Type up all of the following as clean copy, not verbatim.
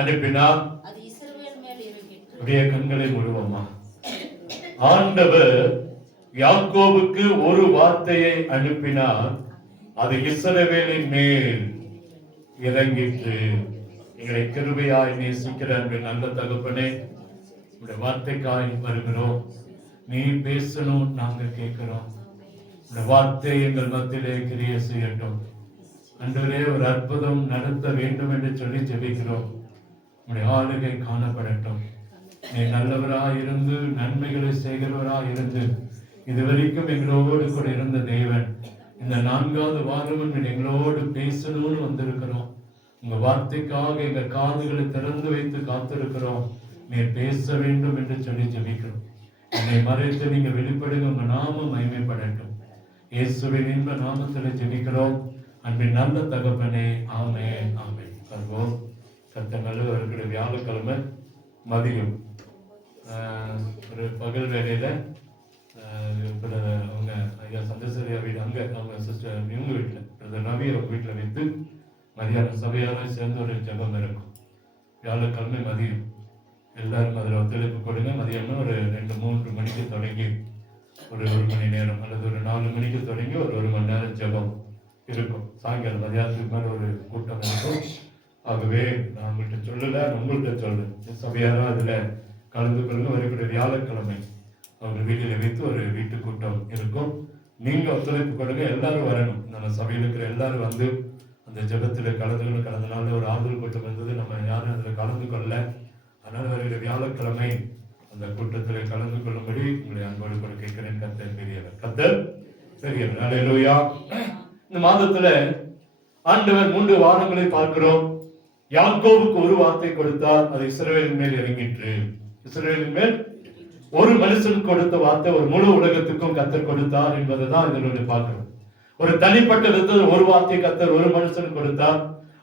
அனுப்பினார். கண்களை மூடுவோமா? ஆண்டவர் யாக்கோபுக்கு ஒரு வார்த்தையை அனுப்பினார், அது இஸ்ரவேலின் மேல் இறங்கிற்று. எங்களை கிருபையாய் நேசிக்கிற நல்ல தகப்பனே, உடைய வார்த்தைக்காய் வருகிறோம். நீ பேசணும், நாங்க கேட்கிறோம். இந்த வார்த்தை எங்கள் மத்தியிலே கிரியை செய்யட்டும். அன்றே ஒரு அற்புதம் நடத்த வேண்டும் என்று சொல்லி ஜெபிக்கிறோம். உடைய ஆளுகை காணப்படட்டும். நீ நல்லவராய் இருந்து நன்மைகளை செய்கிறவராய் இருந்து இதுவரைக்கும் எங்களோடு கூட இருந்த தேவன், இந்த 4வது வாரம் எங்களோடு பேசணும்னு வந்திருக்கிறோம். உங்க வார்த்தைக்காக எங்கள் காதுகளை திறந்து வைத்து காத்திருக்கிறோம். நீ பேச வேண்டும் என்று சொல்லி ஜெபிக்கிறோம். என்னை மறைத்து நீங்க வெளிப்படுங்க, உங்க நாமம் மகிமைப்படட்டும். இயேசுவின் இன்ப நாமத்தில் ஜெபிக்கிறோம் அன்பின் நல்ல தகப்பனே, ஆமென் ஆமென். கர்வோம் கர்த்தர் வருகிற வியாழக்கிழமை மதியம் ஒரு பகல் வேலையில அவங்க ஐயா சந்திரசரியா வீடு, அங்கே அவங்க சிஸ்டர் இவங்க வீட்டில் பிரதர் ரவி அவங்க வீட்டில் வைத்து மதியானம் சபையார சேர்ந்து ஒரு ஜபம் இருக்கும். வியாழக்கிழமை மதியம் எல்லாரும் அதில் ஒத்துழைப்பு கொடுங்க. மதியானம் ஒரு 2-3 மணிக்கு தொடங்கி ஒரு 1 மணி நேரம் அல்லது ஒரு 4 மணிக்கு தொடங்கி ஒரு 1 மணி நேரம் ஜபம் இருக்கும். சாயங்காலம் மதியானத்துக்கு மேலே ஒரு கூட்டம் இருக்கும். ஆகவே நான் உங்கள்கிட்ட சொல்லலை, உங்கள்கிட்ட சொல்லு, சபையாரா அதில் கலந்து கொள்ளுங்க. வரக்கூடிய வியாழக்கிழமை அவங்க வீட்டில் வைத்து ஒரு வீட்டு கூட்டம் இருக்கும். நீங்க ஒத்துழைப்பு கொடுங்க, எல்லாரும் வரணும். நம்ம சபையில் இருக்கிற எல்லாரும் வந்து அந்த ஜபத்தில் கலந்து கடந்த நாளில் ஒரு ஆறுதல் கூட்டம் இருந்தது, நம்ம யாரும் அதில் கலந்து கொள்ள. அதனால் வருகிற வியாழக்கிழமை அந்த கூட்டத்தில் கலந்து கொள்ளும்படி உங்களை அன்போடு கூட கேட்கிறேன். கர்த்தர் பெரியவர், கர்த்தர் பெரியவர். அல்லேலூயா. இந்த மாதத்துல ஆண்டவர் 3 வாரங்களை பார்க்கிறோம். யாக்கோபுக்கு ஒரு வார்த்தை கொடுத்தார், அது இஸ்ரவேலின் மேல் இறங்கிற்று. இஸ்ரவேலின் மேல் ஒரு மனுஷன் கொடுத்த வார்த்தை ஒரு முழு உலகத்துக்கும் கர்த்தர் கொடுத்தார் என்பதை தான் இதனுடைய பார்க்கிறோம். ஒரு தனிப்பட்ட விதத்தில் ஒரு வார்த்தை கர்த்தர் ஒரு மனுஷன் கொடுத்தார்.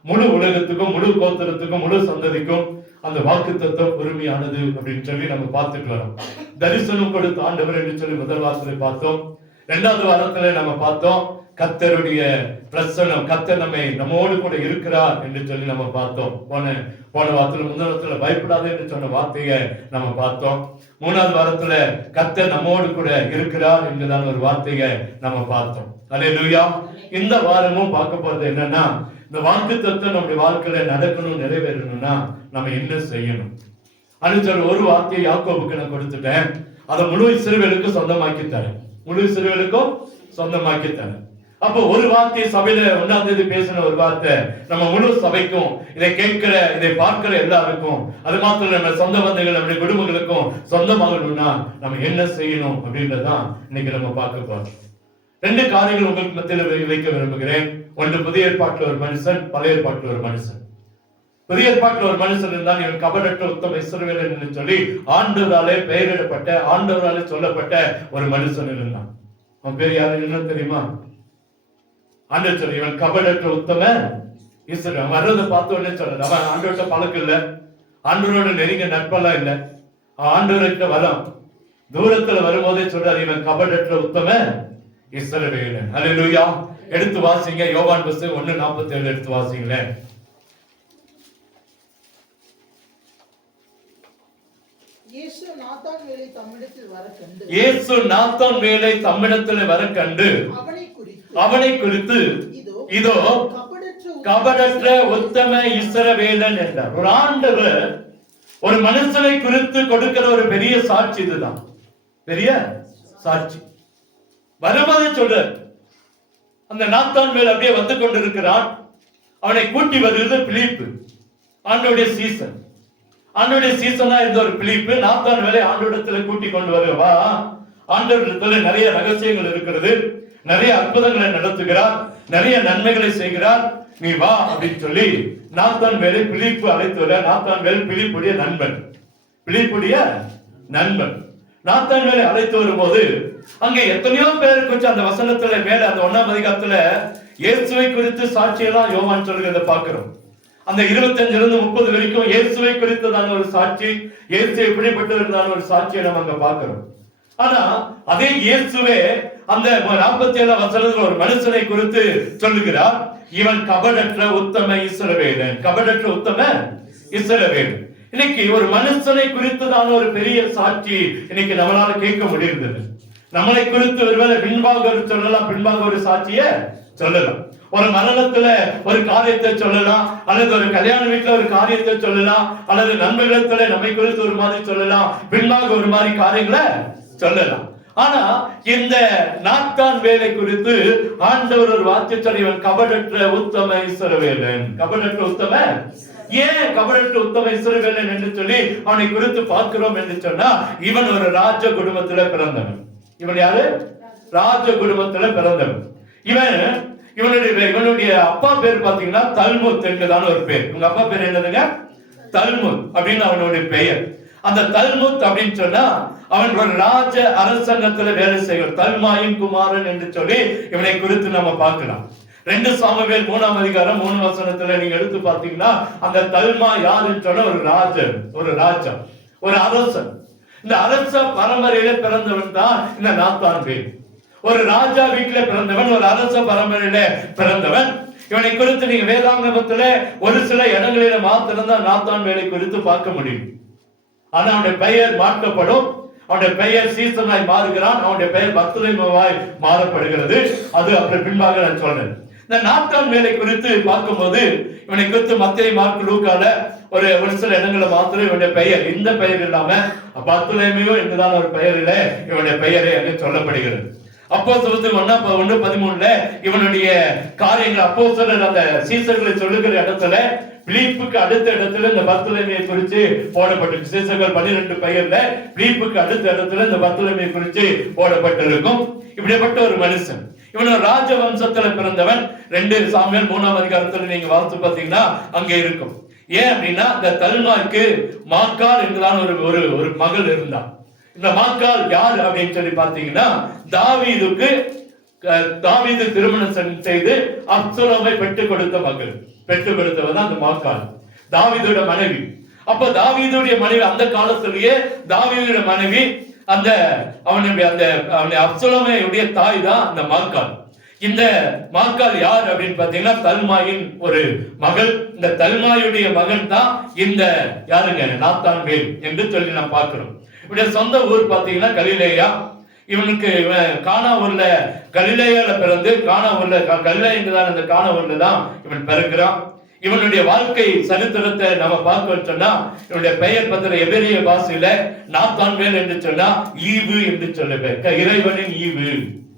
முழு உலகத்துக்கும், முழு கோத்திரத்துக்கும், முழு சந்ததிக்கும் அந்த வாக்கு தத்துவம் உரிமையானது அப்படின்னு சொல்லி நம்ம பார்த்துட்டு வரோம். தரிசனம் கொடுத்த ஆண்டவர் என்று சொல்லி முதல் வாரத்துல பார்த்தோம். 2வது வாரத்துல நம்ம பார்த்தோம் கர்த்தருடைய பிரசன்னம், கர்த்தர் நம்மோடு கூட இருக்கிறார் என்று சொல்லி நம்ம பார்த்தோம். போன வாரத்துல முதல் பயப்படாது என்று சொன்ன வார்த்தையை நம்ம பார்த்தோம். 3வது வாரத்துல கர்த்தர் நம்மோடு கூட இருக்கிறார் என்றுதான் ஒரு வார்த்தையை நம்ம பார்த்தோம். அல்லேலூயா. இந்த வாரமும் பார்க்க போறது என்னன்னா, இந்த வாக்கு தத்துவம் நம்முடைய வாழ்க்கையில நடக்கணும், நிறைவேறணும்னா நம்ம என்ன செய்யணும்? அனுச்சர் ஒரு வார்த்தையை யாக்கோபுக்கு நான் கொடுத்துட்டேன், அதை முழு இஸ்ரவேலுக்கு சொந்தமாக்கி தரேன், முழு இஸ்ரவேலுக்கும் சொந்தமாக்கி தரேன். அப்போ ஒரு வார்த்தை சபையில 1ஆம் தேதி பேசின ஒரு வார்த்தை நம்ம முழு சபைக்கும், இதை கேட்கிற இதை பார்க்கிற எல்லாருக்கும், அது மாத்திரம் நம்ம சொந்த பந்தங்கள் நம்முடைய குடும்பங்களுக்கும் சொந்தமாகணும்னா நம்ம என்ன செய்யணும் அப்படின்றதான் இன்னைக்கு நம்ம பார்க்க போறோம். 2 காரியங்கள் உங்களுக்கு மத்தியில் வைக்க விரும்புகிறேன். ஒன்று, புதிய ஏற்பாட்டில் ஒரு மனுஷன், பழைய ஏற்பாட்டில் ஒரு மனுஷன். புதிய ஏற்பாட்டில் ஒரு மனுஷன் இருந்தால் இவன் கபடற்ற உத்தம இஸ்ரவேலன் என்று சொல்லி ஆண்டவராலே பெயரிடப்பட்ட, ஆண்டவராலே சொல்லப்பட்ட ஒரு மனுஷன் இருந்தான். அவன் பேர் யாரு என்ன தெரியுமா? ஆண்டவர் சொல்லி இவன் கபடற்ற உத்தம இஸ்ரவேலன். வர்றதை பார்த்த உடனே சொல்றது, அவன் ஆண்டவர்கிட்ட பழக்கம் இல்ல, ஆண்டவரோட நெருங்கிய நட்பெல்லாம் இல்ல, ஆண்டவர்கிட்ட வரும் தூரத்துல வரும்போதே சொல்றாரு இவன் கபடற்ற உத்தம இஸ்ரவேலன். அல்லேலூயா. எடுத்து வாசிங்க, யோவான் புத்தகம் 1:47 எடுத்து வாசிங்களேன். இயேசு நாத்தான் வேலை தம்மிடத்தில் வர கண்டு அவனை குறித்து இதோ கபடற்ற உத்தம இஸ்ரவேலன் என்றார். ஒரு ஆண்டவர் ஒரு மனுஷனை குறித்து கொடுக்கிற ஒரு பெரிய சாட்சி இதுதான், பெரிய சாட்சி. வருவதை சொல்ற அந்த நாத்தான் மேல் அப்படியே வந்து கொண்டிருக்கிறான். அவனை கூட்டி வருகிறது பிலிப்பு, ஆண்டவருடைய சீசன். ஆண்டவருடைய சீசனா இருந்த ஒரு பிலிப்பு நாத்தான் மேலே ஆண்டவரிடத்துல கூட்டி கொண்டு வருவா. ஆண்டவரிடத்துல நிறைய ரகசியங்கள் இருக்கிறது, நிறைய அற்புதங்களை நடத்துகிறார், நிறைய நன்மைகளை செய்கிறார், நீ வா அப்படின்னு சொல்லி நாத்தான் மேலே பிலிப்பு அழைத்து வர. நாத்தான் மேல் பிலிப்புடைய நண்பன், பிலிப்புடைய நண்பன் நாத்தான் மேலே அழைத்து வரும்போது அங்க எத்தனையோ பேர் கொஞ்சம் அந்த வசனத்துல மேல அந்த 1ஆம் அதிகாரத்துல இயேசுவை குறித்து சாட்சியெல்லாம் யோவான் சொல்கிறத பார்க்கிறோம். அந்த 25-30 வரைக்கும் இயேசுவை குறித்ததான ஒரு சாட்சி, இயேசு எப்படிப்பட்டிருந்தான ஒரு சாட்சியை நம்ம அங்க பார்க்கிறோம். ஆனா அதே இயேசுவே அந்த 47 வசனத்துல ஒரு மனுஷனை குறித்து சொல்லுகிறார், இவன் கபடற்ற உத்தம இஸ்ரவேலன். கபடற்ற உத்தம இஸ்ரவேல். இன்னைக்கு ஒரு மனுஷனை குறித்துதான ஒரு பெரிய சாட்சி இன்னைக்கு நம்மளால கேட்க முடியுது. நம்மளை குறித்து ஒருவேளை பின்பாக சொல்லலாம், பின்பாக ஒரு சாட்சிய சொல்லலாம். ஒரு மரணத்துல ஒரு காரியத்தை சொல்லலாம், அல்லது ஒரு கல்யாண வீட்டுல ஒரு காரியத்தை சொல்லலாம், அல்லது நண்பர்களத்துல நம்மை குறித்து ஒரு மாதிரி சொல்லலாம், பின்பாக ஒரு மாதிரி காரியங்களை சொல்லலாம். ஆனா இந்த நாத்தான் வேலை குறித்து ஆண்டவர் ஒரு வார்த்தை சொல்லி, இவன் கபடற்ற உத்தம இஸ்ரவேலன். கபடற்ற உத்தம, ஏன் கபடற்ற உத்தம இஸ்ரவேலன் என்று சொல்லி அவனை குறித்து பார்க்கிறோம் என்று சொன்னா, இவன் ஒரு ராஜ குடும்பத்துல பிறந்தவன். இவன் யாரு? ராஜ குடும்பத்துல பிறந்தவன். இவனுடைய அப்பா பேர் பாத்தீங்கன்னா தல்முத் என்றுதான் ஒரு பேர். உங்க அப்பா பேர் என்னதுங்க? தல்முத் அப்படின்னு அவனுடைய பெயர். அந்த தல்முத் அப்படின்னு சொன்னா அவன் ஒரு ராஜ அரசாங்கத்துல வேலை செய்வான். தல்மாயின் குமாரன் என்று சொல்லி இவனை குறித்து நம்ம பார்க்கலாம். 2 சாமுவேல் 3ஆம் அதிகாரம் 3 வசனத்துல நீங்க எடுத்து பார்த்தீங்கன்னா, அந்த தல்மா யாருன்னு சொன்ன ஒரு ராஜன், ஒரு ராஜா, ஒரு அரசன். இந்த அரச பரம்பரையில பிறந்தவன் தான் இந்த நாத்தான் வேல். ஒரு ராஜா வீட்டுல பிறந்தவன், ஒரு அரச பரம்பரையில பிறந்தவன். இவனை குறித்து நீங்க வேதாங்கமத்துல ஒரு சில இடங்களில மாத்திரம்தான் நாத்தான் வேலை குறித்து பார்க்க முடியும். ஆனா அவனுடைய பெயர் மாற்றப்படும். அவனுடைய பெயர் சீசனாய் மாறுகிறான். அவனுடைய பெயர் பத்லேமாவாய் மாறப்படுகிறது. அது அப்புறம் பின்பாக நான் சொல்றேன். இந்த நாத்தான் வேலை குறித்து பார்க்கும்போது இவனை குறித்து மத்தேயு, மார்க்கு, லூக்கால ஒரு சில இடங்களை மாத்திரம் இவனுடைய பெயர் இந்த பெயர் இல்லாம பத்லேமியோ என்றுதான் ஒரு பெயரில இவனுடைய பெயரை அங்கே சொல்லப்படுகிறது. அப்போஸ்தலர் 1:13 இவனுடைய காரியங்கள் அப்போஸ்தலர் அந்த சீசர்களை சொல்லுகிற இடத்துல பிலிப்புக்கு அடுத்த இடத்துல இந்த பத்லேமியை குறித்து போடப்பட்டிருக்கு. சீசர்கள் 12 பெயர்ல பிலிப்புக்கு அடுத்த இடத்துல இந்த பத்லேமியை குறித்து போடப்பட்டிருக்கும். இப்படிப்பட்ட ஒரு மனுஷன், இவன் ராஜ வம்சத்துல பிறந்தவன். 2 சாமுவேல் 3ஆம் அதிகாரத்துல நீங்க வாசித்து பார்த்தீங்கன்னா அங்கே இருக்கும். ஏன் அப்படின்னா, இந்த தல்மாய்க்கு மாக்காள் என்றுதான் ஒரு மகள் இருந்தான். இந்த மாக்காள் யார் அப்படின்னு சொல்லி பார்த்தீங்கன்னா, தாவீது திருமணம் செய்து அப்சலோமை பெற்றுக் கொடுத்த மகள். பெற்றுக் கொடுத்தவன் தான் அந்த மாக்காள், தாவீதோட மனைவி. அப்ப தாவீதுடைய மனைவி அந்த காலத்திலேயே தாவீதுடைய மனைவி அவனுடைய அப்சலோமையுடைய தாய் தான் அந்த மாக்காள். இந்த மாக்காள் யார் அப்படின்னு பாத்தீங்கன்னா, தல்மாயின் ஒரு மகள். இந்த தல்மாயுடைய மகன் தான் இந்த யாருங்க? நாத்தான் வேல் என்று சொல்லி நாம் பார்க்கிறோம். இவனுடைய சொந்த ஊர் பாத்தீங்கன்னா கலிலேயா. இவனுக்கு கானா ஊர்ல கலிலேயால பிறந்து கலிலேயதான் அந்த கானா ஊர்ல தான் இவன் பிறக்கிறான். இவனுடைய வாழ்க்கை சரித்திரத்தை நம்ம பார்க்க சொன்னா, இவனுடைய பெயர் பத்திர எபிரேய பாஷையில நாத்தான் வேல் என்று சொன்னா ஈவு என்று சொல்ல, இறைவனின் ஈவு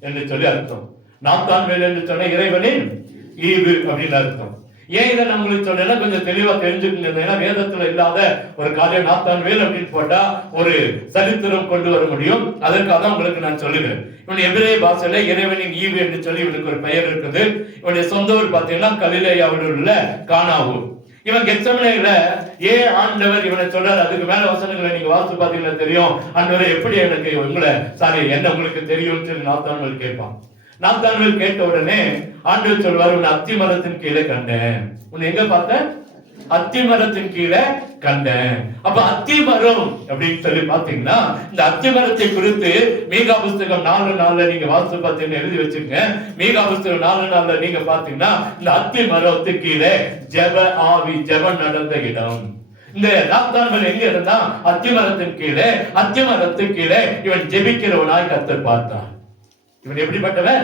என்று சொல்லி அர்த்தம். நாத்தான் வேல் என்று சொன்ன இறைவனின் ஈவு அப்படின்னு அர்த்தம். ஏன் இதை நான் உங்களுக்கு சொன்னா கொஞ்சம் தெளிவா தெரிஞ்சுக்கணும். ஏன்னா வேதத்துல இல்லாத ஒரு காரியம் நாத்தான் வேல் அப்படின்னு போட்டா ஒரு சரித்திரம் கொண்டு வர முடியும். அதற்காக தான் உங்களுக்கு நான் சொல்லுகிறேன். இவன் எபிரேய பாஷையில இறைவனின் ஈவு என்று சொல்லி இவனுக்கு ஒரு பெயர் இருக்குது. இவனுடைய சொந்த ஊர் பாத்தீங்கன்னா கலிலேயாவில் உள்ள கானா ஊர். இவன் கெத்செமனேல ஆண்டவர் இவனை சொல்றாரு. அதுக்கு மேல வசனங்களை நீங்க வாசித்து பாத்தீங்கன்னா தெரியும். ஆண்டவரே எப்படி எனக்கு என்ன உங்களுக்கு தெரியும் சொல்லி நாத்தான் வேல் கேட்பான். நாத்தான் வேல் கேட்ட உடனே ஆண்டவர் சொல்வார், உன்னை அத்தி மரத்தின் கீழே கண்டேன். உன்னை எங்க பார்த்தேன்? அத்தி மரத்தின் கீழே கண்டேன். அப்ப அத்தி மரம் அப்படின்னு சொல்லி பாத்தீங்கன்னா, இந்த அத்தி மரத்தை குறித்து மீகா புஸ்தகம் 4:4 நீங்க வாசித்து பார்த்தீங்கன்னா எழுதி வச்சிருங்க. மீகா புஸ்தகம் 4:4 நீங்க பாத்தீங்கன்னா, இந்த அத்தி மரத்துக்கு கீழே ஜெபம் நடந்த இடம். இந்த நாத்தான் வேல் எங்க இருந்தா? அத்தி மரத்தின் கீழே. அத்தி மரத்துக்கு கீழே இவன் ஜெபிக்கிறவனாய் கர்த்தர் பார்த்தான். இவன் எப்படிப்பட்டவன்?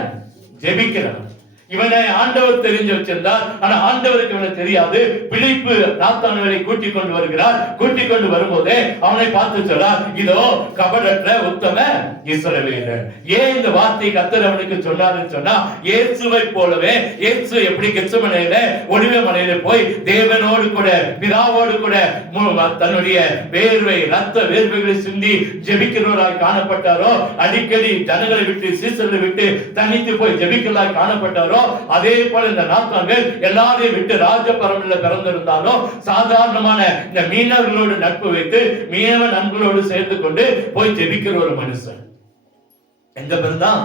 ஜெபிக்கிறவன். இவனை ஆண்டவர் தெரிஞ்சு வச்சிருந்தார். ஆனா ஆண்டவருக்கு இவனை தெரியாது. பிலிப்பு நாத்தான் வேலை கூட்டிக் கொண்டு வருகிறார். கூட்டிக் கொண்டு வரும்போதே அவனை பார்த்து சொல்றார், இதோ கபடற்ற உத்தம இஸ்ரவேலன். ஏன் இந்த வார்த்தை கர்த்தர் அவனுக்கு சொன்னாருன்னு சொன்னா, இயேசுவை போலவே இயேசு எப்படி கெத்செமனேல ஒலிவ மலையில போய் தேவனோடு கூட பிதாவோடு கூட தன்னுடைய வேர்வை ரத்த வேர்வைகளை சிந்தி ஜெபிக்கிறவராய் காணப்பட்டாரோ, அடிக்கடி ஜனங்களை விட்டு சீசர்களை விட்டு தனித்து போய் ஜெபிக்கிறவராய் காணப்பட்டாரோ, அதே போல இந்த நாத்தான் வேல் எல்லாரையும் விட்டு ராஜ பரம்பரையில பிறந்திருந்தாலும் சாதாரணமான இந்த மீனவர்களோடு நட்பு வைத்து மீனவ நண்பர்களோடு சேர்ந்து கொண்டு போய் ஜெபிக்கிற ஒரு மனுஷன். எங்க பிறந்தான்?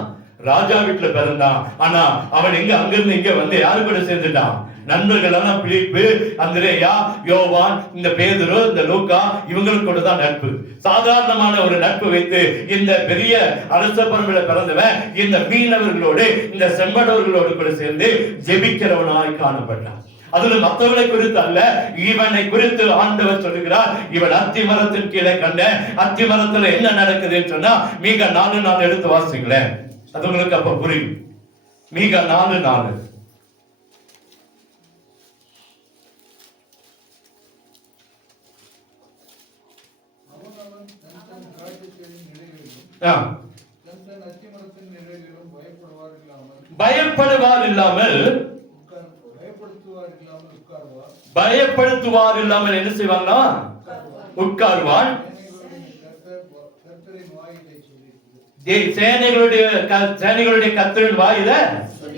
ராஜா வீட்டுல பிறந்தான். ஆனா அவன் எங்க அங்கிருந்து இங்க வந்து யாரு கூட சேர்ந்துட்டான்? நண்பர்கள் எல்லாம் பிலிப்பு, அந்திரேயா, யோவான், இந்த பேதுரு, இந்த லூக்கா, இவங்களுக்கு கூட தான் நட்பு. சாதாரணமான ஒரு நட்பு வைத்து இந்த பெரிய அரச பரம்பரையில பிறந்தவன் இந்த மீனவர்களோடு இந்த செம்மடவர்களோடு கூட சேர்ந்து ஜெபிக்கிறவனாய் காணப்பட்டான். அதுல மற்றவர்களை குறித்து அல்ல, இவனை குறித்து ஆண்டவர் சொல்லுகிறார். இவன் அத்தி மரத்தின் கீழே கண்ட. அத்தி மரத்துல என்ன நடக்குதுன்னு சொன்னா மீகா 4:4 எடுத்து வாசிங்களேன், அது உங்களுக்கு அப்ப புரியும். மீகா 4:4. பயப்படுவார் இல்லாமல் பயப்படுத்துவார் இல்லாமல் என்ன செய்வாங்கன்னா உட்காருவான். சேனைகளுடைய கர்த்தரின் வாயில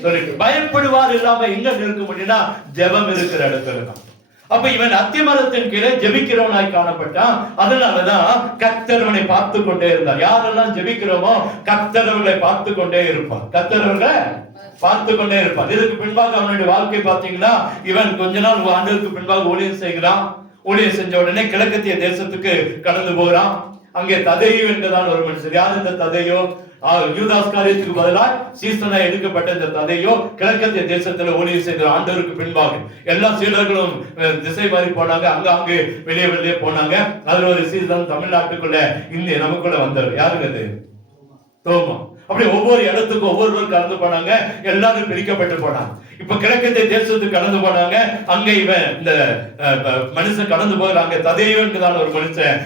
சொல்லிட்டு பயப்படுவார் இல்லாம எங்க இருக்க முடியும்னா ஜெபம் இருக்கிற இடத்துல தான். அப்ப இவன் அத்திமரத்தின் கீழே ஜெபிக்கிறவனாய் காணப்பட்டான். அதனாலதான் கர்த்தர் அவனை பார்த்து கொண்டே இருந்தார். யாரெல்லாம் ஜெபிக்கிறோமோ கர்த்தர் அவர்களை பார்த்து கொண்டே இருப்பார். கர்த்தர் அவர்களை பார்த்து கொண்டே இருப்பார். இதுக்கு பின்பாக அவனுடைய வாழ்க்கை பார்த்தீங்கன்னா, இவன் கொஞ்ச நாள் ஆண்டுக்கு பின்பாக ஊழியம் செய்கிறான். ஊழியம் செஞ்ச உடனே கிழக்கத்திய தேசத்துக்கு கடந்து போகிறான். அங்கே ததேயு என்றதான் ஒரு மனுஷன். யார் இந்த ததேயோ? யூதாஸ் காரியத்துக்கு பதிலாக சீசனா எடுக்கப்பட்ட இந்த ததேயோ கிழக்கத்திய தேசத்துல ஊழியம் செய்த ஆண்டவருக்கு பின்பாக எல்லா சீடர்களும் திசை மாறி போனாங்க. அங்கு வெளியே போனாங்க. அதுல ஒரு சீசன் தமிழ்நாட்டுக்குள்ள இந்திய நமக்குள்ள வந்தார். யாருக்கு அது? தோமா. அப்படி ஒவ்வொரு இடத்துக்கும் ஒவ்வொருவர் கடந்து போனாங்க. எல்லாரும் பிரிக்கப்பட்டு போனாங்க. இப்ப கிழக்கத்திய தேசத்துக்கு கடந்து போனாங்க. அங்க இவன் இந்த மனுஷன் கடந்து போகிறாங்க. ததேயோ என்றுதான் ஒரு மனுஷன்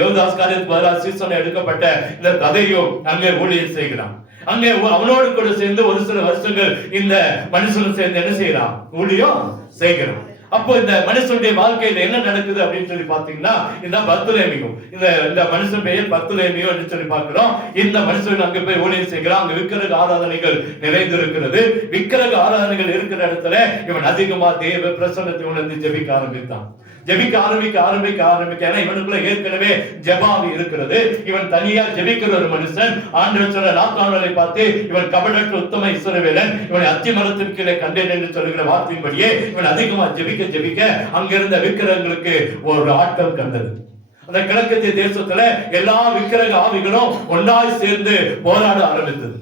யோதாஸ் காரியத்துக்கு பதிலாக சீசனை எடுக்கப்பட்ட இந்த ததேயோ அங்கே ஊழியம் செய்கிறான். அங்கே அவனோடு கூட சேர்ந்து ஒரு சில வருஷங்கள் இந்த மனுஷனும் சேர்ந்து என்ன செய்யறான்? ஊழியம் செய்கிறான். அப்போ இந்த மனுஷனுடைய வாழ்க்கையில என்ன நடக்குது அப்படின்னு சொல்லி பாத்தீங்கன்னா, இந்த பர்த்தலேமியோ, இந்த மனுஷன் பெயர் பர்த்தலேமியோ என்று சொல்லி பார்க்கிறோம். இந்த மனுஷன் அங்க போய் ஊழியம் செய்கிறான். அங்க விக்கிரக ஆராதனைகள் நிறைந்திருக்கிறது. விக்கிரக ஆராதனைகள் இருக்கிற இடத்துல இவன் அதிகமா தேவ பிரசன்னத்தை உணர்ந்து ஜெபிக்க ஆரம்பித்தான். ஜெபிக்க ஆரம்பிக்க ஏன்னா இவனுக்குள்ள ஏற்கனவே ஜெபாவி இருக்கிறது. இவன் தனியா ஜெபிக்கிற ஒரு மனுஷன். ஆண்டவர் சொல்ற நாத்தானவரை பார்த்து, இவன் கபடற்ற உத்தம இஸ்ரவேலன், இவனை அத்தி மரத்தின் கீழே கண்டேன் என்று சொல்லுகிற வார்த்தையின்படியே இவன் அதிகமா ஜெபிக்க அங்கிருந்த விக்கிரகங்களுக்கு ஒரு ஆட்டம் கண்டது. அந்த கிழக்கத்திய தேசத்துல எல்லா விக்கிரக ஆவிகளும் ஒன்றாய் சேர்ந்து போராட ஆரம்பித்தது.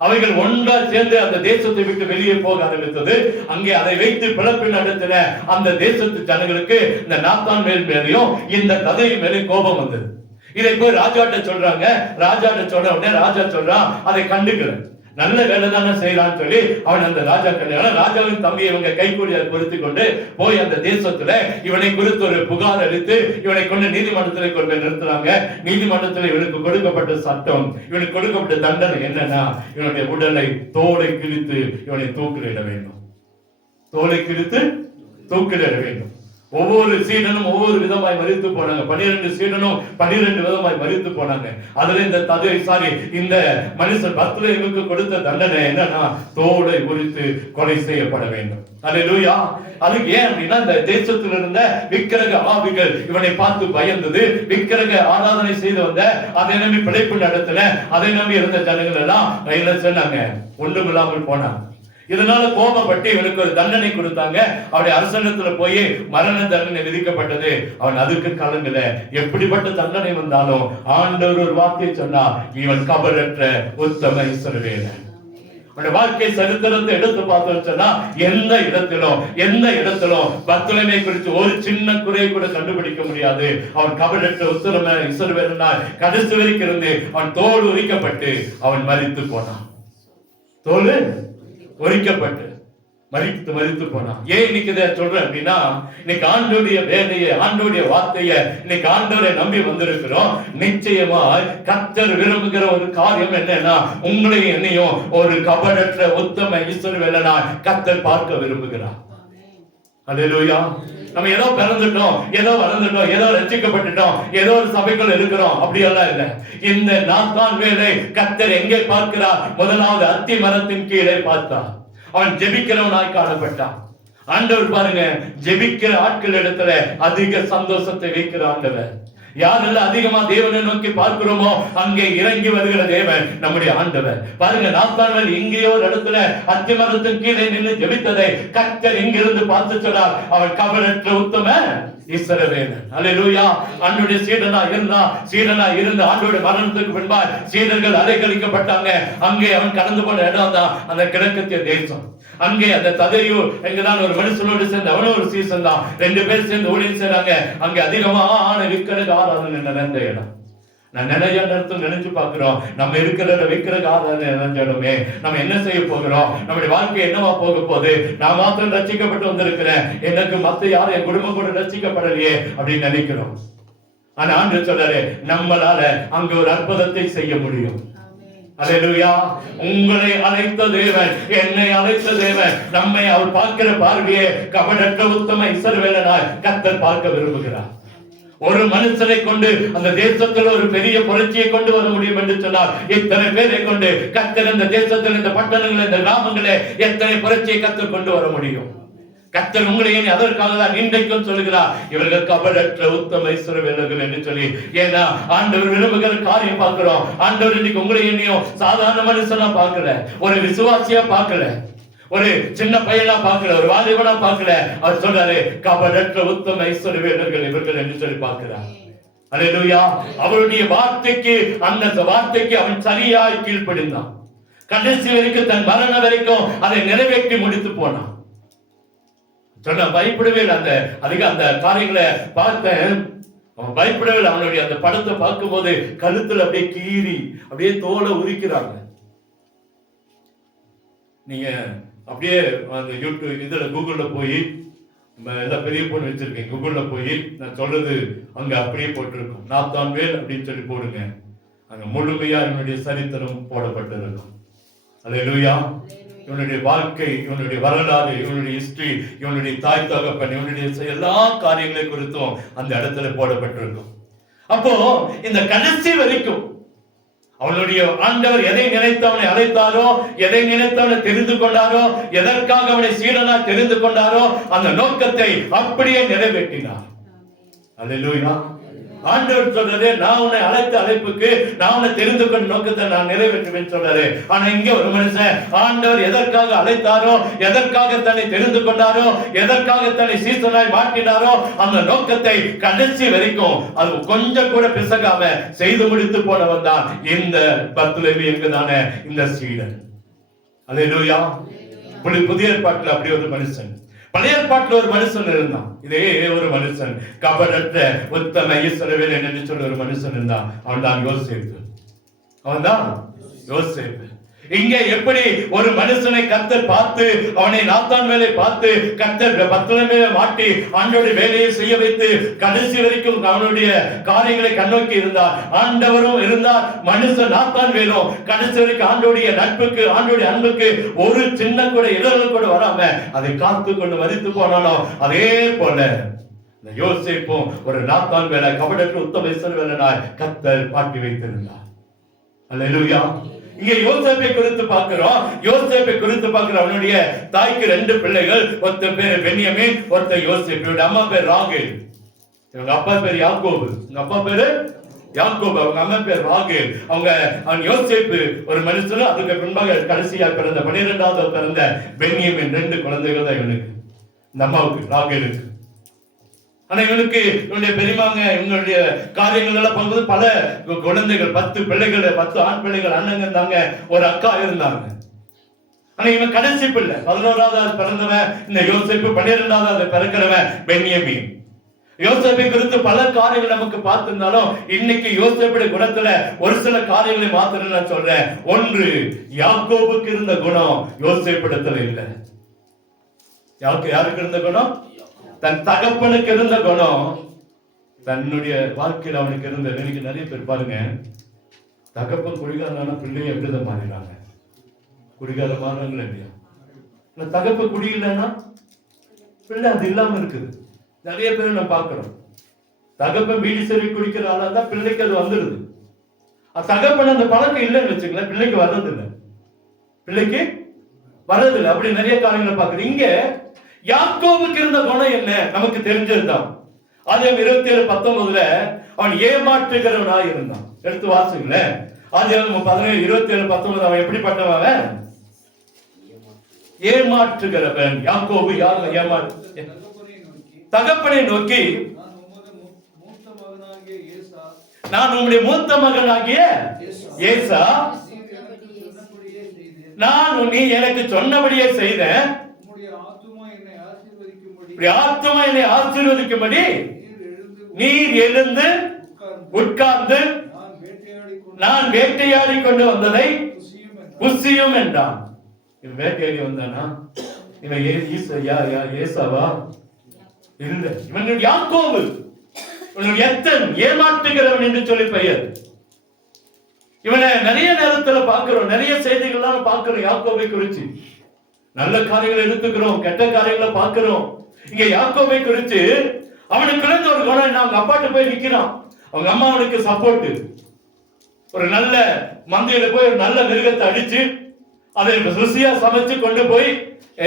அவைகள் ஒன்றாய் சேர்ந்து அந்த தேசத்தை விட்டு வெளியே போக ஆரம்பித்தது. அங்கே அதை வைத்து பிளப்பின் நடத்தின அந்த தேசத்து ஜனங்களுக்கு இந்த நாத்தான் மேலேயும் இந்த கதையை மேலே கோபம் வந்தது. இதை போய் ராஜாட்ட சொல்றாங்க. ராஜாட்ட சொல்ற உடனே ராஜா சொல்றான், அதை கண்டுக்கல. நல்ல வேலை தானே செய்யலான்னு சொல்லி அவன் அந்த ராஜா கல்யாணம் ராஜாவின் தம்பியை இவங்க கைக்கூலியை பொறுத்து கொண்டு போய் அந்த தேசத்துல இவனை குறித்து ஒரு புகார் அளித்து இவனை கொண்டு நீதிமன்றத்தில் கொண்டு நிறுத்துறாங்க. நீதிமன்றத்தில் இவனுக்கு கொடுக்கப்பட்ட சட்டம், இவனுக்கு கொடுக்கப்பட்ட தண்டனை என்னன்னா, இவனுடைய உடலை தோலை கிழித்து இவனை தூக்கிலிட வேண்டும். தோலை கிழித்து தூக்கிலிட வேண்டும். ஒவ்வொரு சீடனும் ஒவ்வொரு விதமாய் மரித்து போனாங்க. 12 சீடனும் 12 விதமாய் மரித்து போனாங்க. அதுல இந்த மனுஷன் பர்த்தலேமியுக்கு கொடுத்த தண்டனை என்னன்னா, தோலை உரித்து கொலை செய்யப்பட வேண்டும். அல்லேலூயா. அது ஏன் அப்படின்னா, இந்த தேசத்தில் இருந்த விக்கிரக ஆவிகள் இவனை பார்த்து பயந்தது. விக்கிரக ஆராதனை செய்து வந்த, அதை நம்பி பிழைப்பு நடத்தின, அதை நம்பி இருந்த ஜனங்கள் எல்லாம் என்ன சொன்னாங்க, ஒன்றுமில்லாமல் போனாங்க. இதனால கோபப்பட்டு இவனுக்கு ஒரு தண்டனை கொடுத்தாங்க. அவருடைய அரசாங்கத்துல போய் மரண தண்டனை விதிக்கப்பட்டது. அவன் அதுக்கு கலங்கல. எப்படிப்பட்ட தண்டனை வந்தாலும் ஆண்டவர் ஒரு வார்த்தையை சொன்னா, இவன் கபடற்ற உத்தம இஸ்ரவேலன். அவனுடைய வாழ்க்கை சரித்திரத்தை எடுத்து பார்த்தோம்னு சொன்னா, எந்த இடத்திலும் பர்த்தலேமியை குறித்து ஒரு சின்ன குறையை கூட கண்டுபிடிக்க முடியாது. அவன் கபடற்ற உத்தம இஸ்ரவேலனாய் கடைசி வரைக்கும் இருந்து அவன் தோல் உரிக்கப்பட்டு அவன் மரித்து போனான். தோல் ஒரிக்கப்பட்டு மரித்து போனான். ஏன் இன்னைக்கு இதை சொல்றேன் அப்படின்னா, இன்னைக்கு ஆண்டவருடைய வேலையை, ஆண்டவருடைய வார்த்தையை இன்னைக்கு ஆண்டவரை நம்பி வந்திருக்கிறோம். நிச்சயமா கர்த்தர் விரும்புகிற ஒரு காரியம் என்னன்னா, உங்களையும் என்னையும் ஒரு கபடற்ற உத்தம இஸ்ரவேலனா கர்த்தர் பார்க்க விரும்புகிறார். அல்லேலூயா. நம்ம ஏதோ பிறந்துட்டோம், ஏதோ வளர்ந்துட்டோம், ஏதோ ரட்சிக்கப்பட்டுட்டோம், ஏதோ ஒரு சபைக்குள் இருக்கிறோம், அப்படியெல்லாம் இல்லை. இந்த நாத்தான் வேலை கர்த்தர் எங்கே பார்க்கிறார்? முதலாவது அத்தி மரத்தின் கீழே பார்த்தார். அவன் ஜெபிக்கிறவனாய் காணப்பட்டான். ஆண்டவர் பாருங்க, ஜெபிக்கிற ஆட்கள் இடத்துல அதிக சந்தோஷத்தை வைக்கிற ஆண்டவர். யாரெல்லாம் அதிகமா தேவனை நோக்கி பார்க்கிறோமோ அங்கே இறங்கி வருகிற தேவன் நம்முடைய ஆண்டவர். பாருங்க, நாத்தான்கள் எங்கேயோ ஒரு இடத்துல அத்தி மரத்தின் கீழே நின்று ஜெபித்ததை கர்த்தர் எங்கிருந்து பார்த்து சொன்னார், அவன் கபடற்ற உத்தம இஸ்ரவேலன். அல்லேலூயா. ஆண்டவருடைய சீடனா இருந்து ஆண்டவருடைய மரணத்துக்கு பின்பாய் சீடர்கள் அலைக்கழிக்கப்பட்டாங்க. அங்கே அவன் கடந்து போன இடம் தான் அந்த கிழக்கத்திய தேசம். அங்கே அந்த ததையு எங்கதான் ஒரு மனுஷனோடு சேர்ந்து அவனும் ஒரு சீசன் தான், 2 பேர் சேர்ந்து ஊழியம் செய்றாங்க. அங்கே அதிகமான விக்கிரக ஆராதனை நிறைந்த இடம். நான் நிறைய நேரத்தில் நினைச்சு பார்க்கிறோம், நம்ம இருக்கிற விக்கிரக ஆராதனை நிறைஞ்ச இடமே. நம்ம என்ன செய்ய போகிறோம்? நம்முடைய வாழ்க்கை என்னவா போக போகுது? நான் மாத்திரம் ரட்சிக்கப்பட்டு வந்திருக்கிறேன், எனக்கு மத்த யாரும் என் குடும்பம் கூட ரட்சிக்கப்படலையே அப்படின்னு நினைக்கிறோம். ஆனா ஆண்டவர் சொல்றாரு, நம்மளால அங்க ஒரு அற்புதத்தை செய்ய முடியும். அல்லேலூயா. உங்களை அழைத்த தேவன், என்னை அழைத்த தேவன், நம்மை அவர் பார்க்கிற பார்வையே கபடற்ற உத்தம இஸ்ரவேலனாய் கர்த்தர் பார்க்க விரும்புகிறார். ஒரு மனுஷனை கொண்டு அந்த தேசத்தில் ஒரு பெரிய புரட்சியை கொண்டு வர முடியும் என்று சொன்னார். இத்தனை பேரை கொண்டு கர்த்தர் இந்த தேசத்தில், இந்த பட்டணங்கள், இந்த கிராமங்களே எத்தனை புரட்சியை கர்த்தர் கொண்டு வர முடியும்? கர்த்தர் உங்களை அதற்காக தான் இன்றைக்கும் சொல்லுகிறார், இவர்கள் கபடற்ற உத்தம இஸ்ரவேலர்கள் என்று சொல்லி. ஏன்னா ஆண்டவர் விரும்புகிற காரியம் பார்க்கிறோம். ஆண்டவர் இன்னைக்கு உங்களை என்னையும் சாதாரண மனுஷனா பார்க்கல, ஒரு விசுவாசியா பார்க்கல, ஒரு சின்ன பையனா பார்க்கல, ஒரு வாலிபனா பார்க்கல. அவர் சொல்றாரு, கபடற்ற உத்தம இஸ்ரவேலர்கள் இவர்கள் என்று சொல்லி பார்க்கிறார். அல்லேலூயா. அவருடைய வார்த்தைக்கு, அந்த வார்த்தைக்கு அவன் சரியாய் கீழ்ப்படிந்தான். கடைசி வரைக்கும், தன் மரண வரைக்கும் அதை நிறைவேற்றி முடித்து போனான். சொன்ன பயப்படவே இல்லை. அந்த காரியங்களை பார்த்தேன், அவன் பயப்படவே இல்லை. அவனுடைய அந்த படத்தை பார்க்கும் போது கழுத்துல அப்படியே கீறி அப்படியே தோலை உரிக்கிறாங்க. நீங்க அப்படியே அந்த யூடியூப் இதுல கூகுள்ல போய், எல்லாம் பெரிய பொண்ணு வச்சிருக்கேன், கூகுள்ல போய் நான் சொல்றது அங்க அப்படியே போட்டிருக்கும், நாத்தான்வேல் அப்படின்னு சொல்லி போடுங்க. அங்க முழுமையா இவனுடைய சரித்திரம் போடப்பட்டிருக்கும். அல்லேலூயா. இவனுடைய வாழ்க்கை, இவனுடைய வரலாறு, இவனுடைய ஹிஸ்டரி, இவனுடைய தாய் தகப்பன், இவனுடைய எல்லா காரியங்களை குறித்தும் அந்த இடத்துல போடப்பட்டிருக்கும். அப்போ இந்த கடைசி வரைக்கும் அவனுடைய ஆண்டவர் எதை நினைத்தவனை அழைத்தாரோ, எதை நினைத்தவனை தெரிந்து கொண்டாரோ, எதற்காக அவனை சீடனா தெரிந்து கொண்டாரோ, அந்த நோக்கத்தை அப்படியே நிறைவேற்றினார். அல்லேலூயா. ஆண்டவர் சொல்றாரு, நான் உன்னை அழைத்த அழைப்புக்கு, நான் உன்னை தெரிந்து கொண்ட நோக்கத்தை நான் நிறைவேற்றுவேன் சொல்றாரு. ஆனா இங்க ஒரு மனுஷன் ஆண்டவர் எதற்காக அழைத்தாரோ, எதற்காக தன்னை தெரிந்து கொண்டாரோ, எதற்காக தன்னை சீசனாய் மாற்றினாரோ, அந்த நோக்கத்தை கடைசி வரைக்கும் அது கொஞ்சம் கூட பிசகாம செய்து முடித்து போனவன் தான் இந்த பர்த்தலமேயு என்கிறதான இந்த சீடன். அல்லேலூயா. புதிய ஏற்பாட்டில் அப்படி ஒரு மனுஷன், பழைய ஏற்பாட்டில் ஒரு மனுஷன் இருந்தான். இதே ஒரு மனுஷன், கபடற்ற உத்தம இஸ்ரவேலன் என்று சொல்லி ஒரு மனுஷன் இருந்தான். அவன் தான் யோசேப்பு. அவன் தான் யோசேப்பு. இங்கே எப்படி ஒரு மனுஷனை கர்த்தர் பார்த்து, அவனை நாத்தான்வேலை பார்த்து கர்த்தர் பர்த்தலமேயுவை மாட்டி ஆண்டவருடைய வேலையை செய்ய வைத்து கடைசி வரைக்கும் அவனுடைய காரியங்களை கண்ணோக்கி இருந்தார். ஆண்டவரும் இருந்தார், மனுஷன் நாத்தான்வேலும் கடைசி வரைக்கும் ஆண்டவருடைய நட்புக்கு, ஆண்டவருடைய அன்புக்கு ஒரு சின்ன கூட இடர்கள் கூட வராம அதை காத்து கொண்டு மதித்து போனானோ, அதே போல இந்த யோசேப்பும் ஒரு நாத்தான்வேலை கபடற்ற உத்தம இஸ்ரவேலனாய் கர்த்தர் மாட்டி வைத்திருந்தார். அல்லேலூயா. இங்க யோசேப்பை குறித்து பார்க்கிறோம். யோசேப்பை குறித்து பார்க்கிறோம். அவனுடைய தாய்க்கு 2 பிள்ளைகள், ஒருத்தர் பேரு பென்யமீன், ஒருத்தர் யோசேப்பு. இவருடைய அம்மா பேர் ராகேல், இவங்க அப்பா பேர் யாக்கோபு. இவங்க அப்பா பேரு யாக்கோபு, அவங்க அம்மா பேர் ராகேல். அவன் யோசேப்பு ஒரு மனுஷனும், அதுக்கு பின்பாக கடைசியாக பிறந்த 12வது பிறந்த பென்யமீன் 2 குழந்தைகள் தான் இவனுக்கு, இந்த அம்மாவுக்கு ராகேலுக்கு. ஆனா இவனுக்கு இவனுடைய பெரியமாங்க இவங்களுடைய காரியங்கள் எல்லாம் பார்க்கும்போது பல குழந்தைகள், 10 பிள்ளைகள், 10 ஆண் பிள்ளைகள், அண்ணங்க இருந்தாங்க, ஒரு அக்கா இருந்தாங்க. ஆனா இவன் கடைசி பிள்ளை, 11வது பிறந்தவன் இந்த யோசேப்பு, 12வது பிறக்கிறவன் பென்யமீன். யோசேப்பை குறித்து பல காரியங்கள் நமக்கு பார்த்திருந்தாலும் இன்னைக்கு யோசேப்புடைய குணத்துல ஒரு சில காரியங்களை மாத்திரம் நான் சொல்றேன். ஒன்று, யாக்கோபுக்கு இருந்த குணம் யோசேப்பிடத்துல இல்லை. யாருக்கு இருந்த குணம்? தன் தகப்பனுக்கு இருந்த குணம் தன்னுடைய வாழ்க்கையில் அவனுக்கு இருந்த. இன்னைக்கு நிறைய பேர் பாருங்க, தகப்பன் குடிகாரனான பிள்ளைய எப்படிதான் மாறிடுறாங்க, குடிகார மாறுறாங்களா இல்லையா? தகப்பன் குடி இல்லைன்னா பிள்ளை அது இல்லாம இருக்குது. நிறைய பேர் நம்ம பார்க்கிறோம், தகப்பன் வீடு சரி குடிக்கிற ஆளா தான் பிள்ளைக்கு அது வந்துடுது. தகப்பன் அந்த பழக்கம் இல்லைன்னு வச்சுக்கல, பிள்ளைக்கு வர்றதில்லை, பிள்ளைக்கு வர்றதில்லை. அப்படி நிறைய காரியங்களை பார்க்குறோம். இங்க யாக்கோபுக்கு இருந்த குணம் என்ன நமக்கு தெரிஞ்சிருந்தான். ஆதியாகமம் 27:19 அவன் ஏமாற்றுகிறவனாய் இருந்தான். எடுத்து வாசிங்களேன். ஆதியாகமம் 17:27-19 அவன் எப்படிப்பட்டவன்? ஏமாற்றுகிறவன். யாக்கோபு யார்? தகப்பனை நோக்கி, நான் உம்முடைய மூத்த மகனாகிய ஏசா, நான் நீ எனக்கு சொன்னபடியே செய்தேன். உம்முடைய ஆத்துமா என்னை ஆசீர்வதிக்கும்படி ஆத்துமா என்னை ஆசீர்வதிக்கும்படி நீர் எழுந்து உட்கார்ந்து நான் வேட்டையாடி கொண்டு வந்ததை புசியும் என்றான். இவன் வேட்டையாடி வந்தானா? இவன் ஏசாவா? இல்ல, இவன் யாக்கோபு, இவன் எத்தன், ஏமாற்றுகிறவன் என்று சொல்லி பெயர். இவனை நிறைய நேரத்துல பார்க்கிறோம், நிறைய செய்திகள்லாம் பார்க்கிறோம் யாக்கோபை குறிச்சு. நல்ல காரியங்களை எடுத்துக்கிறோம், கெட்ட காரியங்களை பார்க்கிறோம். இங்க யாக்கோபை குறிச்சு அவனுக்கு இருந்த ஒரு குணம் என்ன? அவங்க அப்பாட்ட போய் நிக்கிறான். அவங்க அம்மா அவனுக்கு சப்போர்ட். ஒரு நல்ல மந்தையில போய் ஒரு நல்ல மிருகத்தை அடிச்சு அதை ருசியா சமைச்சு கொண்டு போய்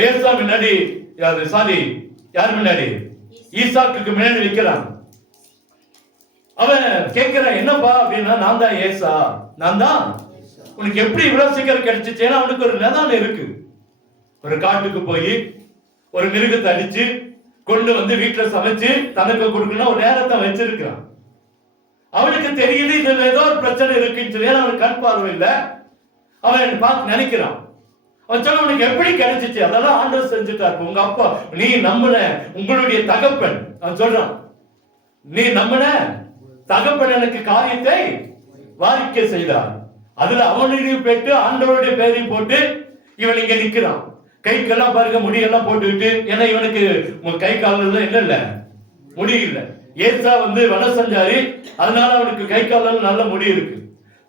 ஏசா முன்னாடி, யார் முன்னாடி? ஈசாக்கு முன்னாடி வைக்கிறான். அவன் கேட்கிறான், என்னப்பா அப்படின்னா, நான் தான் ஏசா, நான் தான். உனக்கு எப்படி இவ்வளவு சீக்கிரம் கிடைச்சிச்சு? ஏன்னா அவனுக்கு ஒரு நிதானம் இருக்கு. ஒரு காட்டுக்கு போய் ஒரு மிருகத்தை அடிச்சு கொண்டு வந்து வீட்டுல சமைச்சு தனக்கு கொடுக்கணும் ஒரு நேரத்தை வச்சிருக்கான். அவனுக்கு தெரியுது இதுல ஏதோ ஒரு பிரச்சனை இருக்குன்னு சொல்லி. அவனுக்கு கண் பார்வை இல்லை. அவன் பார்த்து நினைக்கிறான். அவன் சொல்ல, உனக்கு எப்படி கிடைச்சிச்சு? அதெல்லாம் ஆண்டவர் செஞ்சுட்டாரு. உங்க அப்பா, நீ நம்பின உங்களுடைய தகப்பன், அவன் சொல்றான், நீ நம்பின தகப்பன் எனக்கு காரியத்தை வாரிக்கை செய்தார். அதுல அவனுடைய பேட்டு ஆண்டவருடைய பேரையும் போட்டு இவன் இங்க நிக்கிறான். கைக்கெல்லாம் பாருங்க, முடியெல்லாம் போட்டுக்கிட்டு. ஏன்னா இவனுக்கு கை காலில் இல்ல, முடி இல்ல. ஏசா வனசஞ்சாரி, அதனால அவனுக்கு கை காலில் நல்ல முடி இருக்கு.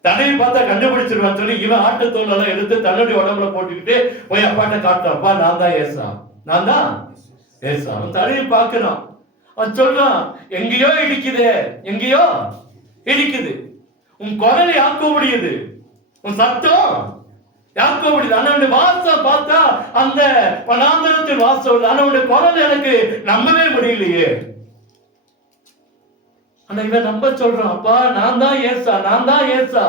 தன்னை பார்த்தா கண்டுபிடிச்சிருவான் சொல்லி இவன் ஆட்டுத்தோல் எல்லாம் எடுத்து தன்னுடைய உடம்புல போட்டுக்கிட்டு போய் அப்பாட்ட காட்டுறான். அப்பா, நான் தான் ஏசா, நான் தான் ஏசா. அவன் தலையை பார்க்கிறான். அவன் சொல்றான், எங்கேயோ இடிக்குது, எங்கேயோ இடிக்குது. உன் குரல் யாக்கோபுடையது, உன் சத்தம் யாக்கோபுடையது. அவனுடைய வாசம் பார்த்தா அந்த வனாந்தரத்தில் வாசம். அவனுடைய குரல் எனக்கு நம்பவே முடியலையே. ஆனா இவன் நம்ப சொல்றான், அப்பா நான் தான் ஏசா, நான் தான் ஏசா.